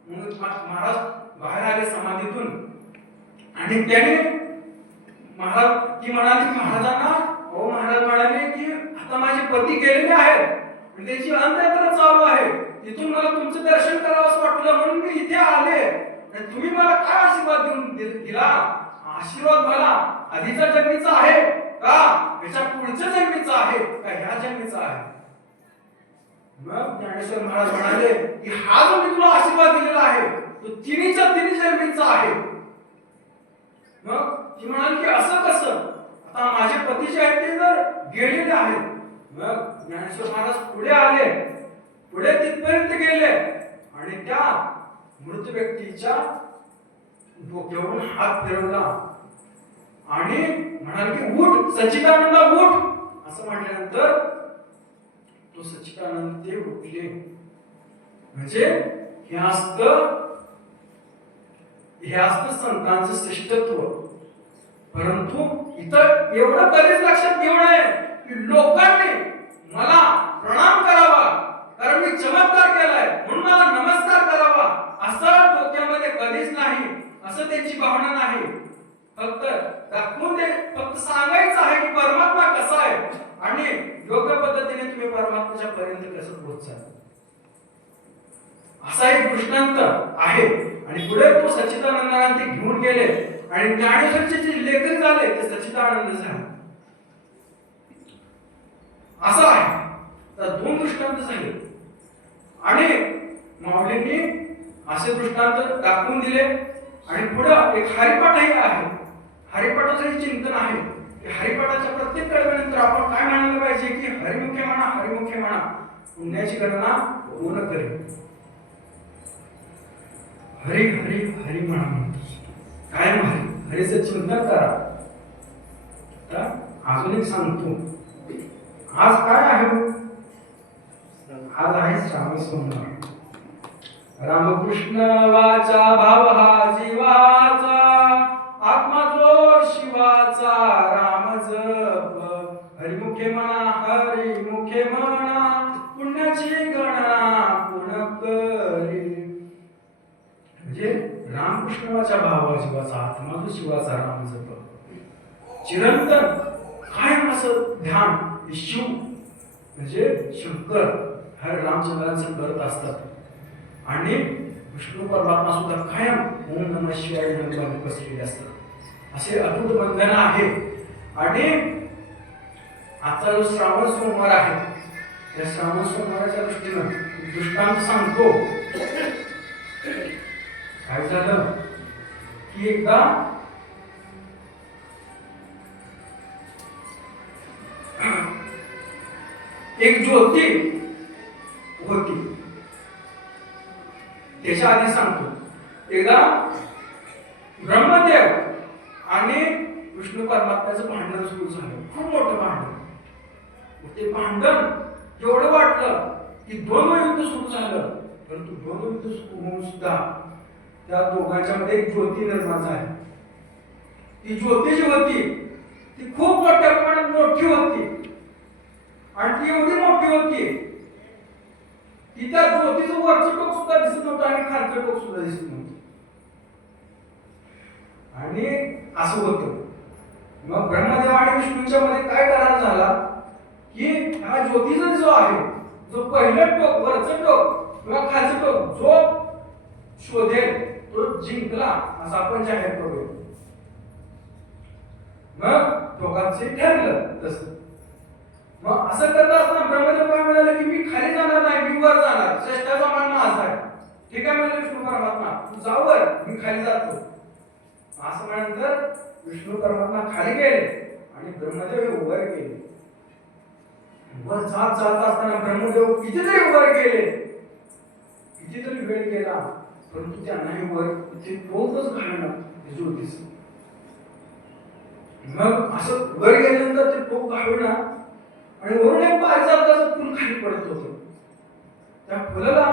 मग महाराज बाहेर आले समाधीतून आणि त्याने ती म्हणाली महाराजांना, हो महाराज म्हणाले की आता माझे पती गेलेले आहेत आणि त्याची अंत्ययात्रा चालू आहे, तिथून मला तुमचं दर्शन करावं असं वाटलं म्हणून मी इथे आले आणि तुम्ही मला काय आशीर्वाद दिला. आशीर्वाद मला आधीच्या जन्मीचा आहे का याच्या पुढच्या जन्मीचा आहे का ह्या जन्मीचा आहे. मग ज्ञानेश्वर महाराज म्हणाले की हा जो मी तुला आशीर्वाद दिलेला आहे तो तिन्हीच्या तिन्ही जन्मीचा आहे. मग ती म्हणाली की असं कसं, आता माझे पती जे आहेत ते तर गेलेले आहेत. मग ज्ञानेश्वर महाराज पुढे आले, पुढे तिथपर्यंत गेले आणि त्या मृत व्यक्तीच्या डोक्यावरून हात फिरवला आणि म्हणाले की उठ सच्चिदानंद उठ. असं म्हटल्यानंतर तो सच्चिदानंद ते उठले. म्हणजे हे असतं संतांचं श्रेष्ठत्व. परंतु इथं एवढं कधीच लक्षात घेऊ नये की लोकांनी मला प्रणाम करावा कारण मी चमत्कार केलाय म्हणून मला नमस्कार करावा असं डोक्यामध्ये कधीच नाही, असं त्यांची भावना नाही. फक्त दाखवून दे, फक्त सांगायचं आहे की परमात्मा कसा आहे आणि योग्य पद्धतीने तुम्ही परमात्म्याच्या पर्यंत कसं पोहोचाल, असा एक दृष्टांत आहे. आणि पुढे तो सच्चिदानंदाला ते घेऊन गेले आणि ज्ञानेश्वरचे जे लेखक झाले ते सच्चिदानंद झाले. असं आहे. तर दोन दृष्टांत झाले आणि माऊलींनी असे दृष्टांत दाखवून दिले आणि पुढे एक हरिपाठही आहे. हरिपाठाचं चिंतन आहे. हरिपाठाच्या प्रत्येक कळवळीनंतर आपण काय म्हणायला पाहिजे की हरिमुखे म्हणा, हरिमुखे म्हणा, पुण्याची गणना कोण करेल. हरी हरी हरी म्हणा, कायम हरीचं चिंतन करा. तर अजून एक सांगतो, आज काय आहे, आज आहे श्रावण सोमवार. रामकृष्ण वाचा भाव हा जीवाचा, आत्मा जो शिवाचा राम जप. हरिमुखे म्हणा, हरिमुखे म्हणा, पुण्याची गणना पुण्य करी. म्हणजे रामकृष्णाच्या भावा शिवाचा, आत्मा जो शिवाचा राम जप. चिरंतन कायम असं ध्यान शिव म्हणजे शंकर हर रामचंद्रांचं करत असतात आणि विष्णू परमात्मा सुद्धा कायम ओम नमः शिवाय म्हणून बसलेले असतात. असे अद्भुत बंधन आहे. आणि आता जो श्रावण सोमवार आहे त्या श्रावण सोमवाराच्या दृष्टीनं दृष्टांत सांगतो. काय झालं की एकदा एक ज्योती होती. त्याच्या आधी सांगतो, एकदा ब्रह्मदेव आणि विष्णू परमात्म्याचं भांडण सुरू झालं. खूप मोठं भांडण. ते भांडण एवढं वाटलं की दोन युद्ध सुरू झालं, परंतु दोन युद्ध सुरू होऊन सुद्धा त्या दोघांच्या मध्ये एक ज्योती निर्माण झाली. ती ज्योती जी होती ती खूप मोठ्या प्रमाणात मोठी होती आणि ती एवढी मोठी होती की त्या ज्योतीचं वरचं टोक सुद्धा दिसत नव्हतं आणि खालचं टोक सुद्धा दिसत नव्हतं. आणि असं होतं. मग ब्रह्मदेव आणि विष्णूच्या मध्ये काय करार झाला की हा ज्योतीचा जो आहे, जो पहिलं टोक वरचं टोक किंवा खालचं टोक जो शोधेल तो जिंकला असं आपण जाहीर करूया. मग दोघांचे ठरलं तसं. मग असं करत असताना ब्रह्मदेव काय म्हणाले की मी खाली जाणार नाही, मी वर जाणार, श्रेष्ठाचा मान माझा आहे. ठीक आहे म्हणाले विष्णू परमात्मा, तू जा वर, मी खाली जातो. असं म्हटल्यानंतर विष्णू परमात्मा खाली गेले आणि ब्रह्मदेव वर गेले. वर जात जात असताना ब्रह्मदेव कितीतरी वर गेले, कितीतरी वेळ गेला, परंतु त्यांनाही वर ते टोकच घालणार ज्योतीच. मग असं वर गेल्यानंतर ते टोक घालणार आणि वरून एक पारिजातकाचं फुल खाली पडत होतं. त्या फुलाला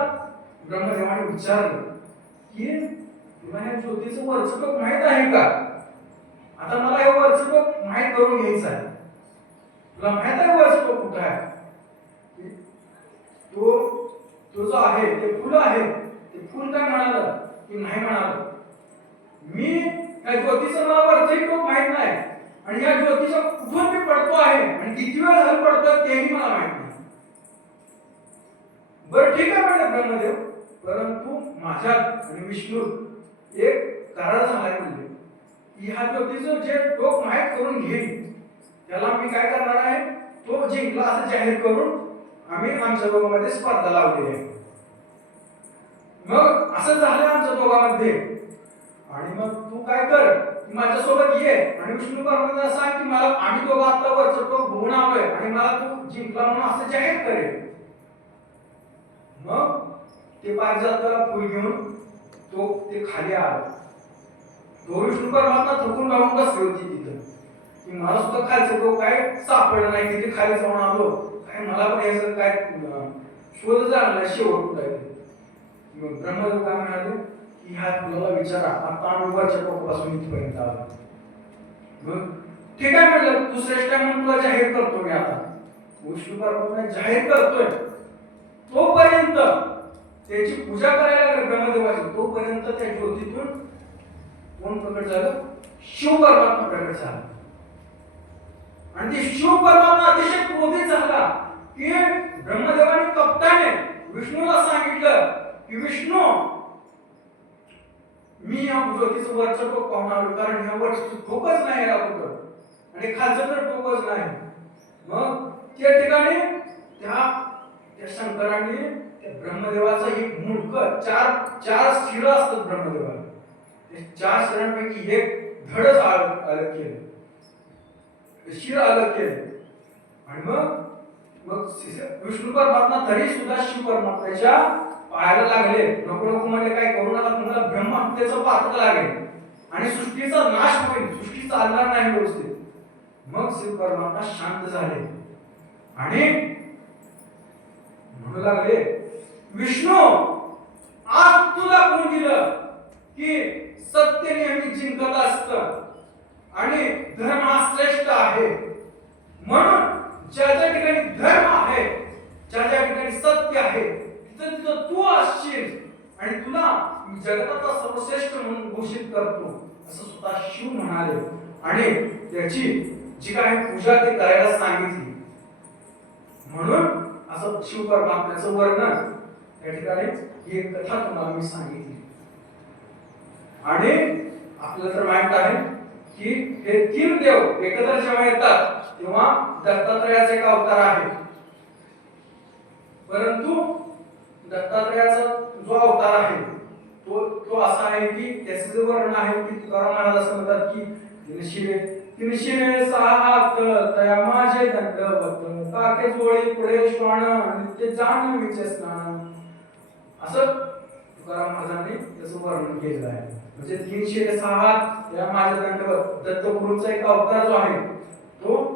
ब्रह्मदेवाने विचारलं की तुला ह्या ज्योतीचं वरचं टोक माहित आहे का? आता मला हे वरचं टोक माहित करून घ्यायचं आहे. तुला माहित आहे वरचं टोक कुठं आहे? तो जो आहे ते फुल आहे, ते फुल काय म्हणालं की नाही म्हणालं, मी या ज्योतीचं मला वरचंही टोक माहित नाही आणि या ज्योतीच्या कुठून मी पडतो आहे आणि किती वेळ झाला पडतोय तेही मला माहित नाही. बरं ठीक आहे म्हणजे ब्रह्मदेव, परंतु माझ्यात आणि विष्णू एक करार झालाय म्हणजे की ह्या ज्योतीचं जे टोक माहित करून घेईल त्याला मी काय करणार आहे, तो जिंकला असं जाहीर करून आम्ही आमच्या दोघांमध्ये स्पर्धा लावलेली आहे. मग असं झालं आमच्या दोघांमध्ये. आणि मग तू काय कर, माझ्यासोबत ये आणि विष्णू परमात्मा सांग की मला आम्ही दोघं आता वरचं टोक बघून आलोय आणि मला तू जिंकला म्हणून असं जाहीर करेल. मग ते पारिजातकाला फुल घेऊन तो ते खाली आला. तो विष्णू परमात्मा थकून जाऊन बसली होती तिथं की मला सुद्धा खालचं टोक काय सापडलं नाही, तिथे खाली जाऊन आलो, काय मला पण याचं काय शोध झाला शेवट कुठं आहे. मग ब्रह्मदेव काय म्हणाले की ह्या फुलाला विचारा, आता आम्ही वरच्या टोकापासून इथपर्यंत आलो. मग ठीक आहे म्हटलं, तू श्रेष्ठ म्हणून तुला जाहीर करतो मी. आता विष्णू परमात्मा जाहीर करतोय तोपर्यंत त्याची पूजा करायला लागली ब्रह्मदेवाची. तोपर्यंत त्या ज्योतीतून कोण प्रकट झालं? शिव परमात्मा प्रकट झाला. आणि ते शिव परमात्मा अतिशय क्रोधित झाला की ब्रह्मदेवाने कपटाने विष्णूला सांगितलं की विष्णू, मी या ज्योतीचं वरचं टोक पाहून आलो, कारण ह्या वरचं टोकच नाही याला कुठं आणि खालचं तर टोकच नाही. मग त्या ठिकाणी त्या शंकराने त्या ब्रह्मदेवाचा एक मुंडक, चार शिर असतात ब्रह्मदेवाला, ते 4 शिरांपैकी एक धडच अलग केलं, शिर अलग केलं. आणि मग विष्णू परमात्मा तरी सुद्धा शिव परमात्म्याच्या पाहायला लागले. नको नको म्हणजे काय करू नका, तुम्हाला ब्रह्महत्येचं पातक लागेल आणि सृष्टीचा नाश होईल, सृष्टी चालणार नाही व्यवस्थित. मग शिव परमात्मा शांत झाले आणि म्हणू लागले, विष्णू, आज तुला कोण दिलं की सत्य नेहमी जिंकत असतं आणि धर्म हा श्रेष्ठ आहे. म्हणून ज्या ज्या ठिकाणी धर्म आहे, ज्या ज्या ठिकाणी सत्य आहे, तिथं तिथं तू असशील आणि तुला मी जगताचा सर्वश्रेष्ठ म्हणून घोषित करतो, असं स्वतः शिव म्हणाले. आणि त्याची जी काही पूजा ते करायला सांगितली. म्हणून असं शिव परमात्म्याचं वर्णन या ठिकाणी ही एक कथा तुम्हाला मी सांगितली. आणि आपल्याला तर माहित आहे की हे 3 देव एकत्र जेव्हा येतात तेव्हा दत्तात्रयाचा एक अवतार आहे. परंतु दत्तात्रयाचा जो अवतार आहे तो असा आहे की त्याचे जे वर्णन आहे की तुकाराम महाराज असं म्हणतात की तीन शिरे 6 हात तया माझे दंडवत, काके जोडी पुढे श्वान नित्य जाणवीचे स्नान, असं तुकाराम महाराजांनी त्याचं वर्णन केलेलं आहे. म्हणजे 3 शिरे 6 हात या माझे दंडवत, दत्तगुरूंचा एक अवतार जो आहे तो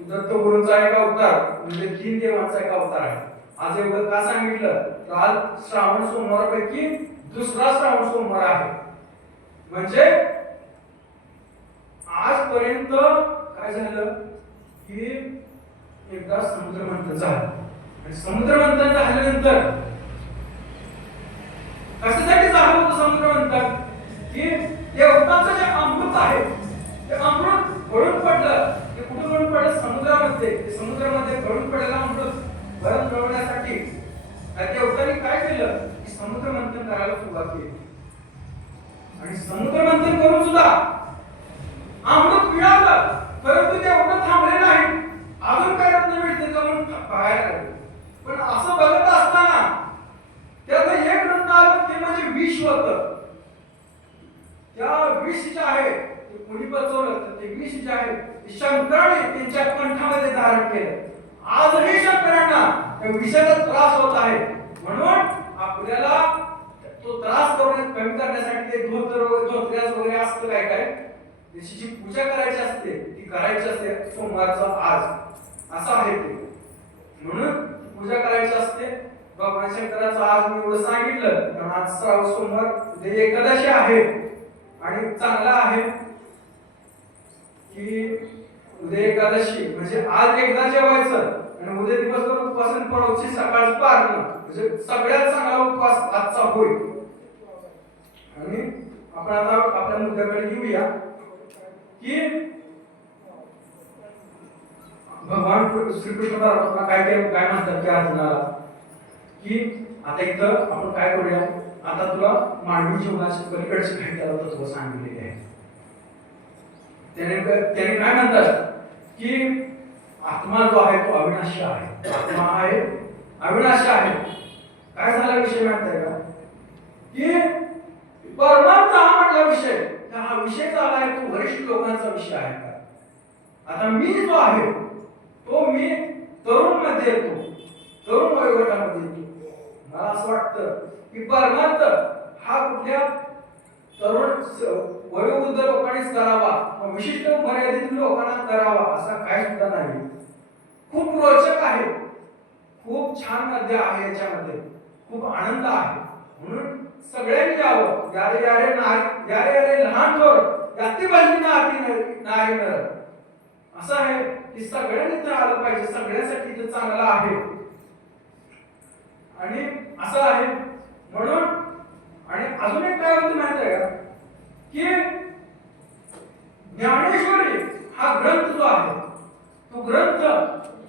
दत्तगुरूंचा एक अवतार म्हणजे 3 देवांचा एक अवतार आहे. आज एवढं का सांगितलं तर आज श्रावण सोमवारपैकी दुसरा श्रावण सोमवार आहे. म्हणजे आजपर्यंत काय झालं की एकदा समुद्र मंथन झालं आणि समुद्र मंथन झाल्यानंतर कशासाठी झालं होतं समुद्र मंथन की देवताचं जे अमृत आहे ते अमृत गळून पडलं. ते कुठे गळून पडलं? समुद्रामध्ये. समुद्रामध्ये गळून पडलेलं अमृत परत मिळवण्यासाठी देवतांनी काय केलं की समुद्र मंथन करायला सुरुवात केली आणि समुद्र मंथन करून सुद्धा अमृत मिळालं. परंतु ते एवढं थांबले नाही, अजून काय रत्न मिळते का म्हणून बाहेर आले. पण असं बघत असताना त्यात एक रत्न आलं ते म्हणजे विष होतं. त्या विष जे आहे ते कोणी बचवलं तर ते विष जे आहे ते शंकराने त्यांच्या कंठामध्ये धारण केलं. आजही शंकरांना त्या विषाचा त्रास होत आहे. म्हणून आपल्याला तो त्रास कमी करण्यासाठी ते धोत्र्यास वगैरे असतं काय काय त्याची जी पूजा करायची असते ती करायची असते सोमवारचा आज असं आहे ते. म्हणून पूजा करायची असते. भगवान शंकराचं आज मी एवढं सांगितलं कारण आज श्रावण सोमवार उद्या एकादशी आहे आणि चांगला आहे की उद्या एकादशी म्हणजे आज एकदा जेवायचं आणि उद्या दिवसभर उपवास आणि परवाची सकाळचं पारणं म्हणजे सगळ्यात चांगला उपवास आजचा होईल. आणि आपण आता आपल्या मुद्द्याकडे येऊया की भगवान श्रीकृष्ण परमात्मा काय म्हणतात की अर्जुनाला की आता इथं आपण काय करूया, आता तुला मानवी जीवनाची पलीकडची काही त्याला तत्व सांगितलेली आहे. त्याने काय म्हणतात की आत्मा जो आहे तो अविनाशी आहे. आत्मा आहे अविनाशी आहे. काय झाला विषय माहिती का की परमार्थ हा म्हटला विषय हा विषय झाला आहे तो वरिष्ठ लोकांचा विषय आहे का. आता मी जो आहे तो मी तरुण मध्ये येतो, तरुण वयोगटामध्ये येतो. मला असं वाटतं की परमार्थ हा कुठल्या तरुण वयोवृद्ध लोकांनीच करावा, विशिष्ट मर्यादित लोकांना करावा असा काही सुद्धा नाही. खूप रोचक आहे, खूप छान मध्य आहे, याच्यामध्ये खूप आनंद आहे. म्हणून सगळ्यांनी यावं. यारे यारे नारी यारे यारे लहान थोर याती बहिणी नारी नर असं आहे की सगळ्यांनी तर आलं पाहिजे. सगळ्यांसाठी ते चांगलं आहे आणि असं आहे. म्हणून आणि अजून एक काय होतं माहिती आहे का की ज्ञानेश्वरी हा ग्रंथ जो आहे तो ग्रंथ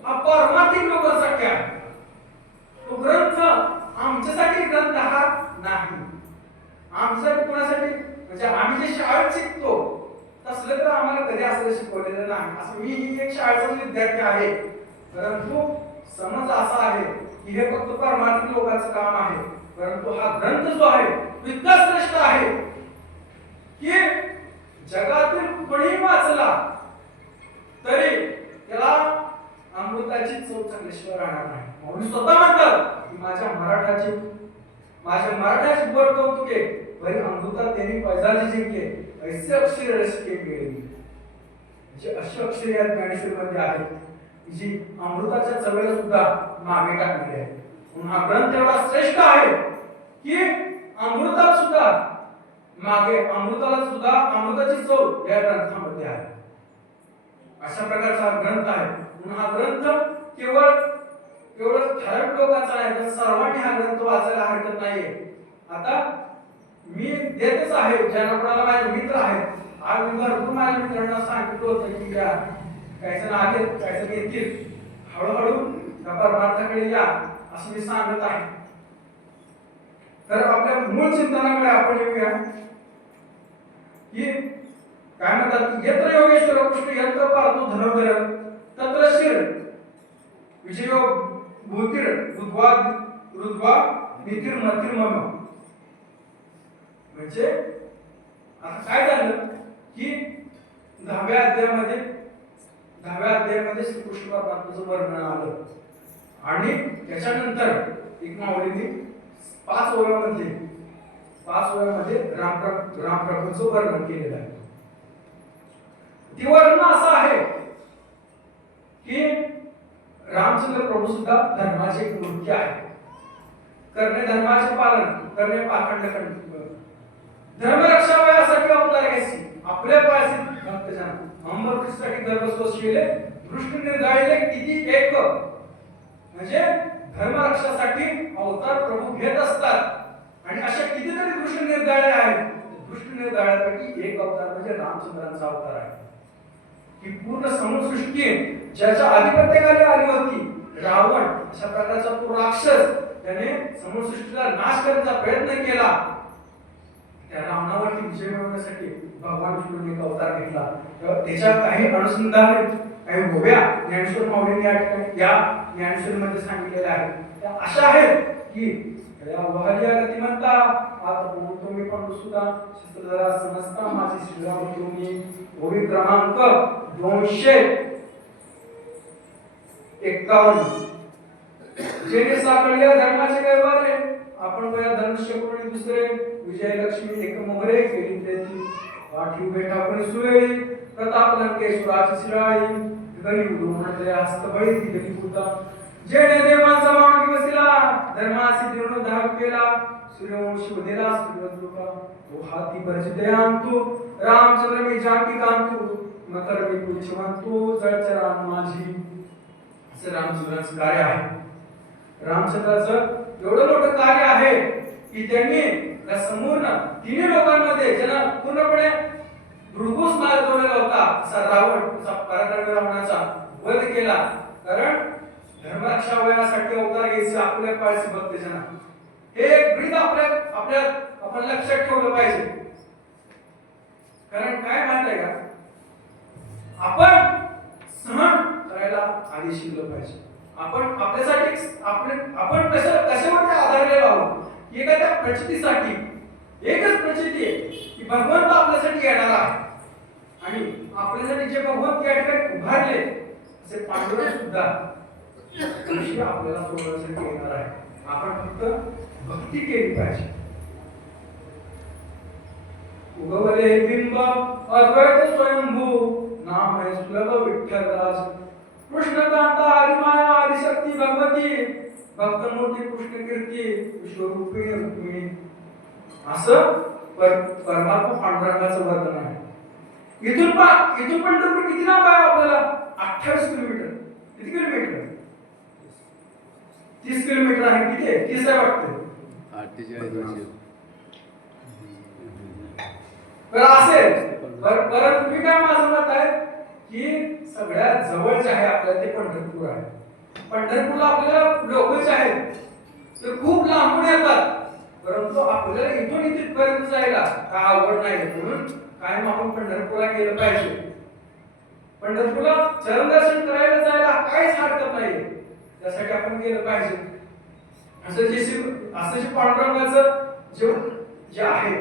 हा परमार्थिक लोकांसाठी आहे. तो ग्रंथ आमच्यासाठी ग्रंथ हा नाही. आमच्यासाठी कोणासाठी म्हणजे आम्ही जे शाळेत शिकतो तसलं तर आम्हाला कधी असं शिकवलेलं नाही. असं मी ही एक शाळेचा विद्यार्थी आहे. परंतु समज असा आहे की हे फक्त परमार्थिक लोकांचं काम आहे. परंतु हा ग्रंथ जो आहे इतका श्रेष्ठ आहे की जगातील कोणीही वाचला तरी त्याला अमृताची चव चांगल्याशिवाय राहणार नाही. म्हणून स्वतः म्हणतात की माझ्या मराठाची बर कौतुके बरी अमृता त्यांनी पैजाची जिंकले ऐसे अक्षर रसके मिळेल. म्हणजे अशी अक्षर या ज्ञानेश्वरीमध्ये आहेत जी अमृताच्या चवेला सुद्धा मागे टाकलेली आहे. म्हणून हा ग्रंथ एवढा श्रेष्ठ आहे की अमृताला सुद्धा अमृताची चव या ग्रंथामध्ये आहे. अशा प्रकारचा हा ग्रंथ आहे. म्हणून हा ग्रंथ केवळ ठराविक लोकांचा नाही तर सर्वांनी हा ग्रंथ वाचायला हरकत नाहीये. आता मी देतच आहे ज्यांना कोणाला माझे मित्र आहेत. आज मी भरपूर माझ्या मित्रांना सांगितलं होतं की या काहीजण आले काहीजण येतील हळूहळू त्या परमार्थाकडे या असं मी सांगत आहे. तर आपल्या मूळ चिंतनाकडे आपण येऊया की काय म्हणतात यत्र योगेश्वर कृष्ण यत्र पार्थो धनुर्धर तत्र शिर विजयो भूतिर रुद्वा नीतिर मतिर मम. म्हणजे आता काय झालं की 10व्या अध्यायामध्ये श्रीकृष्ण परमात्म्याचं वर्णन आलं आणि त्याच्यानंतर एक माऊलीने 5 ओव्यामध्ये रामप्रभूंचं वर्णन केलेलं आहे. ते वर्णन असं आहे की रामचंद्र प्रभू सुद्धा धर्माचे एक मूर्ती आहे. करणे धर्माचे पालन, करणे पाखंड खंड, धर्मरक्षा वयासाठी अवतार घेसी आपल्या पायासी भक्तजन अंबर ख्रिस्तासाठी गर्भस्वश केले दृष्टी निर्धारिले किती एक, म्हणजे धर्मरक्षासाठी अवतार प्रभू घेत असतात आणि अशा कितीतरी दृष्टी निर्धारले आहेत. दृष्टी निर्धारण्यापैकी एक अवतार म्हणजे रामचंद्रांचा अवतार आहे. ही पूर्ण समसृष्टी ज्याच्या अधिपत्याखाली आली होती रावण अशा प्रकारचा तो राक्षस, त्याने समसृष्टीचा नाश करण्याचा प्रयत्न केला. त्या रावणावरती विजय मिळवण्यासाठी भगवान विष्णूने एक अवतार घेतला. त्याच्या काही अनुसंधान काही गोव्या ज्ञानेश्वर माऊलींनी या ज्ञानेश्वरीमध्ये सांगितलेल्या आहेत. त्या अशा आहेत की या वहलिया गतिमंता आता तुम्ही पण सुद्धा शिस्तधरा समजता माझी श्रीराम तुम्ही ओवी क्रमांक 251. जेणे साकळल्या धर्माचे कैवारे आपण बया धनुष्य कोणी दुसरे विजयलक्ष्मी एक मोहरे केली त्याची पाठी बेटा कोणी सुवेळी प्रताप लंकेश्वराची शिराळी गणी उडवणे हस्तबळी दिली पुता जेणे देवांचा मान दिवसला धर्मासी जीर्ण धाव केला सूर्यवंशी उदेला सूर्यवंशुका तो हाती परिचितयांतु रामचंद्र मी जानकी कांतु मकर मी पुरुषवंतु जळचरान माझी. असं रामचंद्राचं कार्य आहे. रामचंद्राचं एवढं मोठं कार्य आहे की त्यांनी या संपूर्ण तिन्ही लोकांमध्ये ज्यांना पूर्णपणे भृगुस मारवलेला होता असा रावण पराक्रमी रावणाचा वध केला. कारण धर्मरक्षा वयासाठी अवतार घ्यायचे आपल्या पायसी भक्तजना, हे एक ब्रीद आपल्या आपण लक्षात ठेवलं पाहिजे. कारण काय माहित आहे का, आपण सहन करायला आधी शिकलं पाहिजे. आपण आपल्यासाठी आपण कशावर आधारलेलो आहोत. एखाद्या प्रचितीसाठी एकच प्रचिती आहे की भगवंत आपल्यासाठी येणार आहे आणि आपल्यासाठी जे भगवंत या ठिकाणी उभारले असे पांडुरंग सुद्धा आपल्याला सोडवण्यासाठी येणार आहे. आपण फक्त भक्ती केली पाहिजे. उगवले बिंब अद्वैत स्वयंभू नाम आहे सुलभ विठ्ठलराज कृष्णकांता आदिमाया आदिशक्ती भगवती भक्तमूर्ती कृष्ण कीर्ती विश्वरूपी रुक्मिणी. असं परमात्मा पांडुरंगाचं वर्णन आहे. इथून पंढरपूर किती लांब आहे आपल्याला? 28 किलोमीटर. किती किलोमीटर? 30 किलोमीटर आहे. किती आहे? 30 आहे वाटतं. 48. तर असेल परंतु तुम्ही काय माझं मत आहे की सगळ्यात जवळचे आहे आपल्याला ते पंढरपूर आहे. पंढरपूरला आपल्याला लोक जे आहेत ते खूप लांबून येतात, परंतु आपल्याला इथून इथपर्यंत जायला काय आवड नाही. म्हणून कायम आपण पंढरपूरला गेलं पाहिजे. पंढरपूरला चरण दर्शन करायला जायला काहीच हरकत नाही, त्यासाठी आपण गेलं पाहिजे. असं जे पांडुरंगाचं जे आहे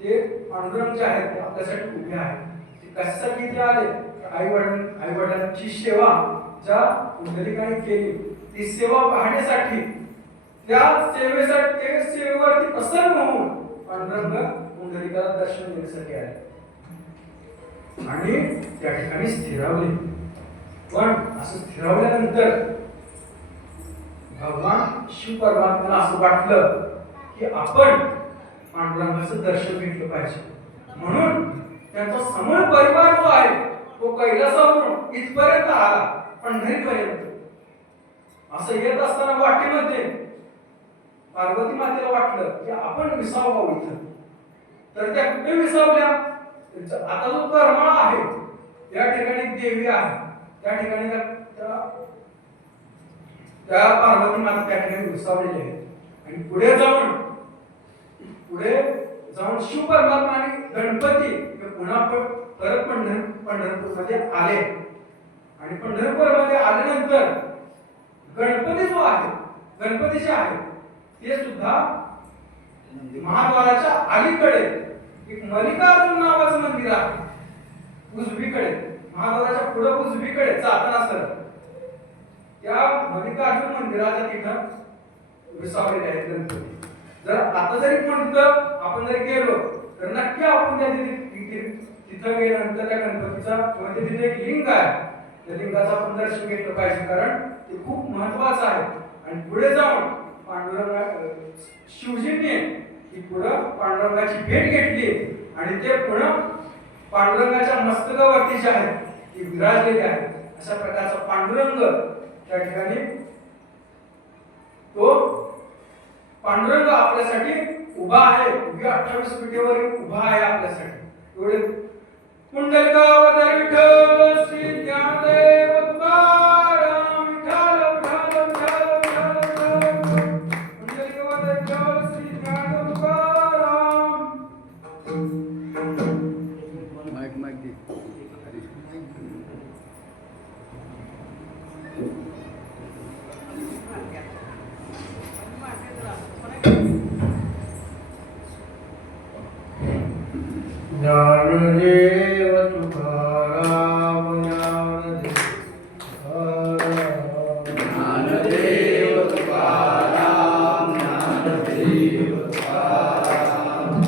ते पांडुरंग जे आहेत ते आपल्यासाठी उभे आहेत. ते कशासाठी ते आले? आई वडिलांची सेवा ज्या पुंडलिकाने केली ती सेवा पाहण्यासाठी, त्या सेवेवरती प्रसन्न होऊन पांडुरंग पुंडलिकाला दर्शन देण्यासाठी आले आणि त्या ठिकाणी स्थिरावले. पण असं स्थिरावल्यानंतर भगवान शिव परमात्म्याला असं वाटलं की आपण पांडुरंगाचं दर्शन घेतलं पाहिजे. म्हणून त्यांचा समूळ परिवार जो आहे तो कैलासावरून इथपर्यंत आला, पंढरीपर्यंत. असं येत असताना वाटेमध्ये पार्वती मातेला वाटलं की आपण विसावावं इथं. तर त्या कुठे विसावल्या? आता जो करमाळा आहे या ठिकाणी देवी आहे, त्या ठिकाणी त्या पार्वती माता त्या ठिकाणी विसावलेली आहे. आणि पुढे जाऊन शिव परमात्मा आणि गणपती पुन्हा परत पंढरपूरमध्ये आले. आणि पंढरपूरमध्ये आल्यानंतर गणपती जो आहे, गणपती जे आहे ते सुद्धा महाद्वाराच्या अलीकडे एक मल्लिकार्जुन नावाचं मंदिर आहे. उजवीकडे महाद्वाराच्या पुढे उजवीकडे जाताना सर त्या मल्लिकार्जुन मंदिराच्या तिथं विसावलेले आहेत गणपती. जर आता जरी तिथं आपण जर गेलो तर नक्की आपण त्या तिथं गेल्यानंतर त्या गणपतीचा किंवा तिथे एक लिंग आहे, त्या लिंगाचं आपण दर्शन घेतलं पाहिजे. कारण ते खूप महत्वाचं आहे. आणि पुढे जाऊन शिवजींनी ही पुढं पांडुरंगाची भेट घेतली आणि ते पुढं पांडुरंगाच्या मस्तकावरती जे आहे ती विराजलेली आहे. अशा प्रकारचा पांडुरंग त्या ठिकाणी तो पांडुरंग आपल्यासाठी उभा आहे. 28 फुटीवर उभा आहे आपल्यासाठी. एवढे पुंडलिकावतार विठ्ठल श्री ज्ञानदेव तुकाराम विठ्ठल विठ्ठल विठ्ठल विठ्ठल पुंडलिकावतार विठ्ठल श्री ज्ञानदेव तुकाराम. माईक माईक दे. ज्ञानदेव तुकाराम ज्ञानदेव तुकाराम ज्ञानदेव तुकाराम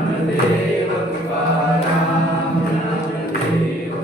ज्ञानदेव तुकाराम ज्ञानदेव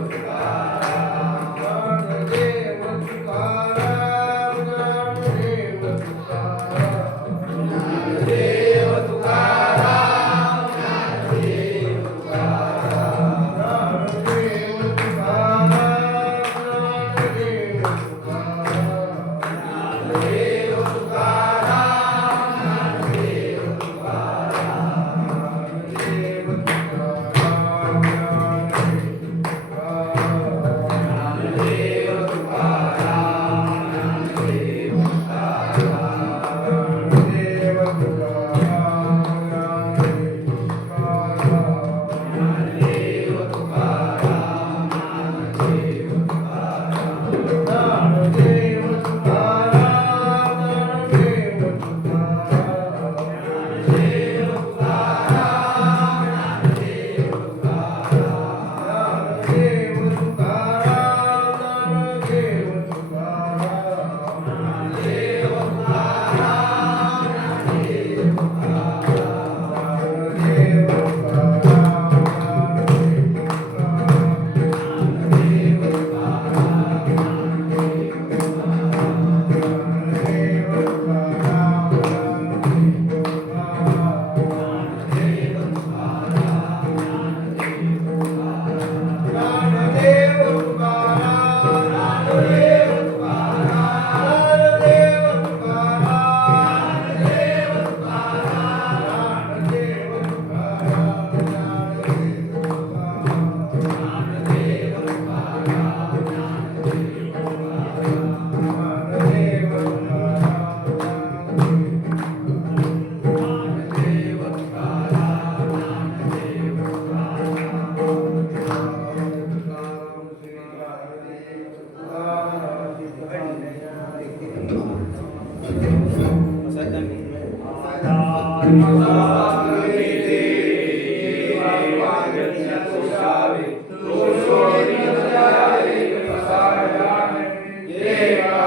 Yeah.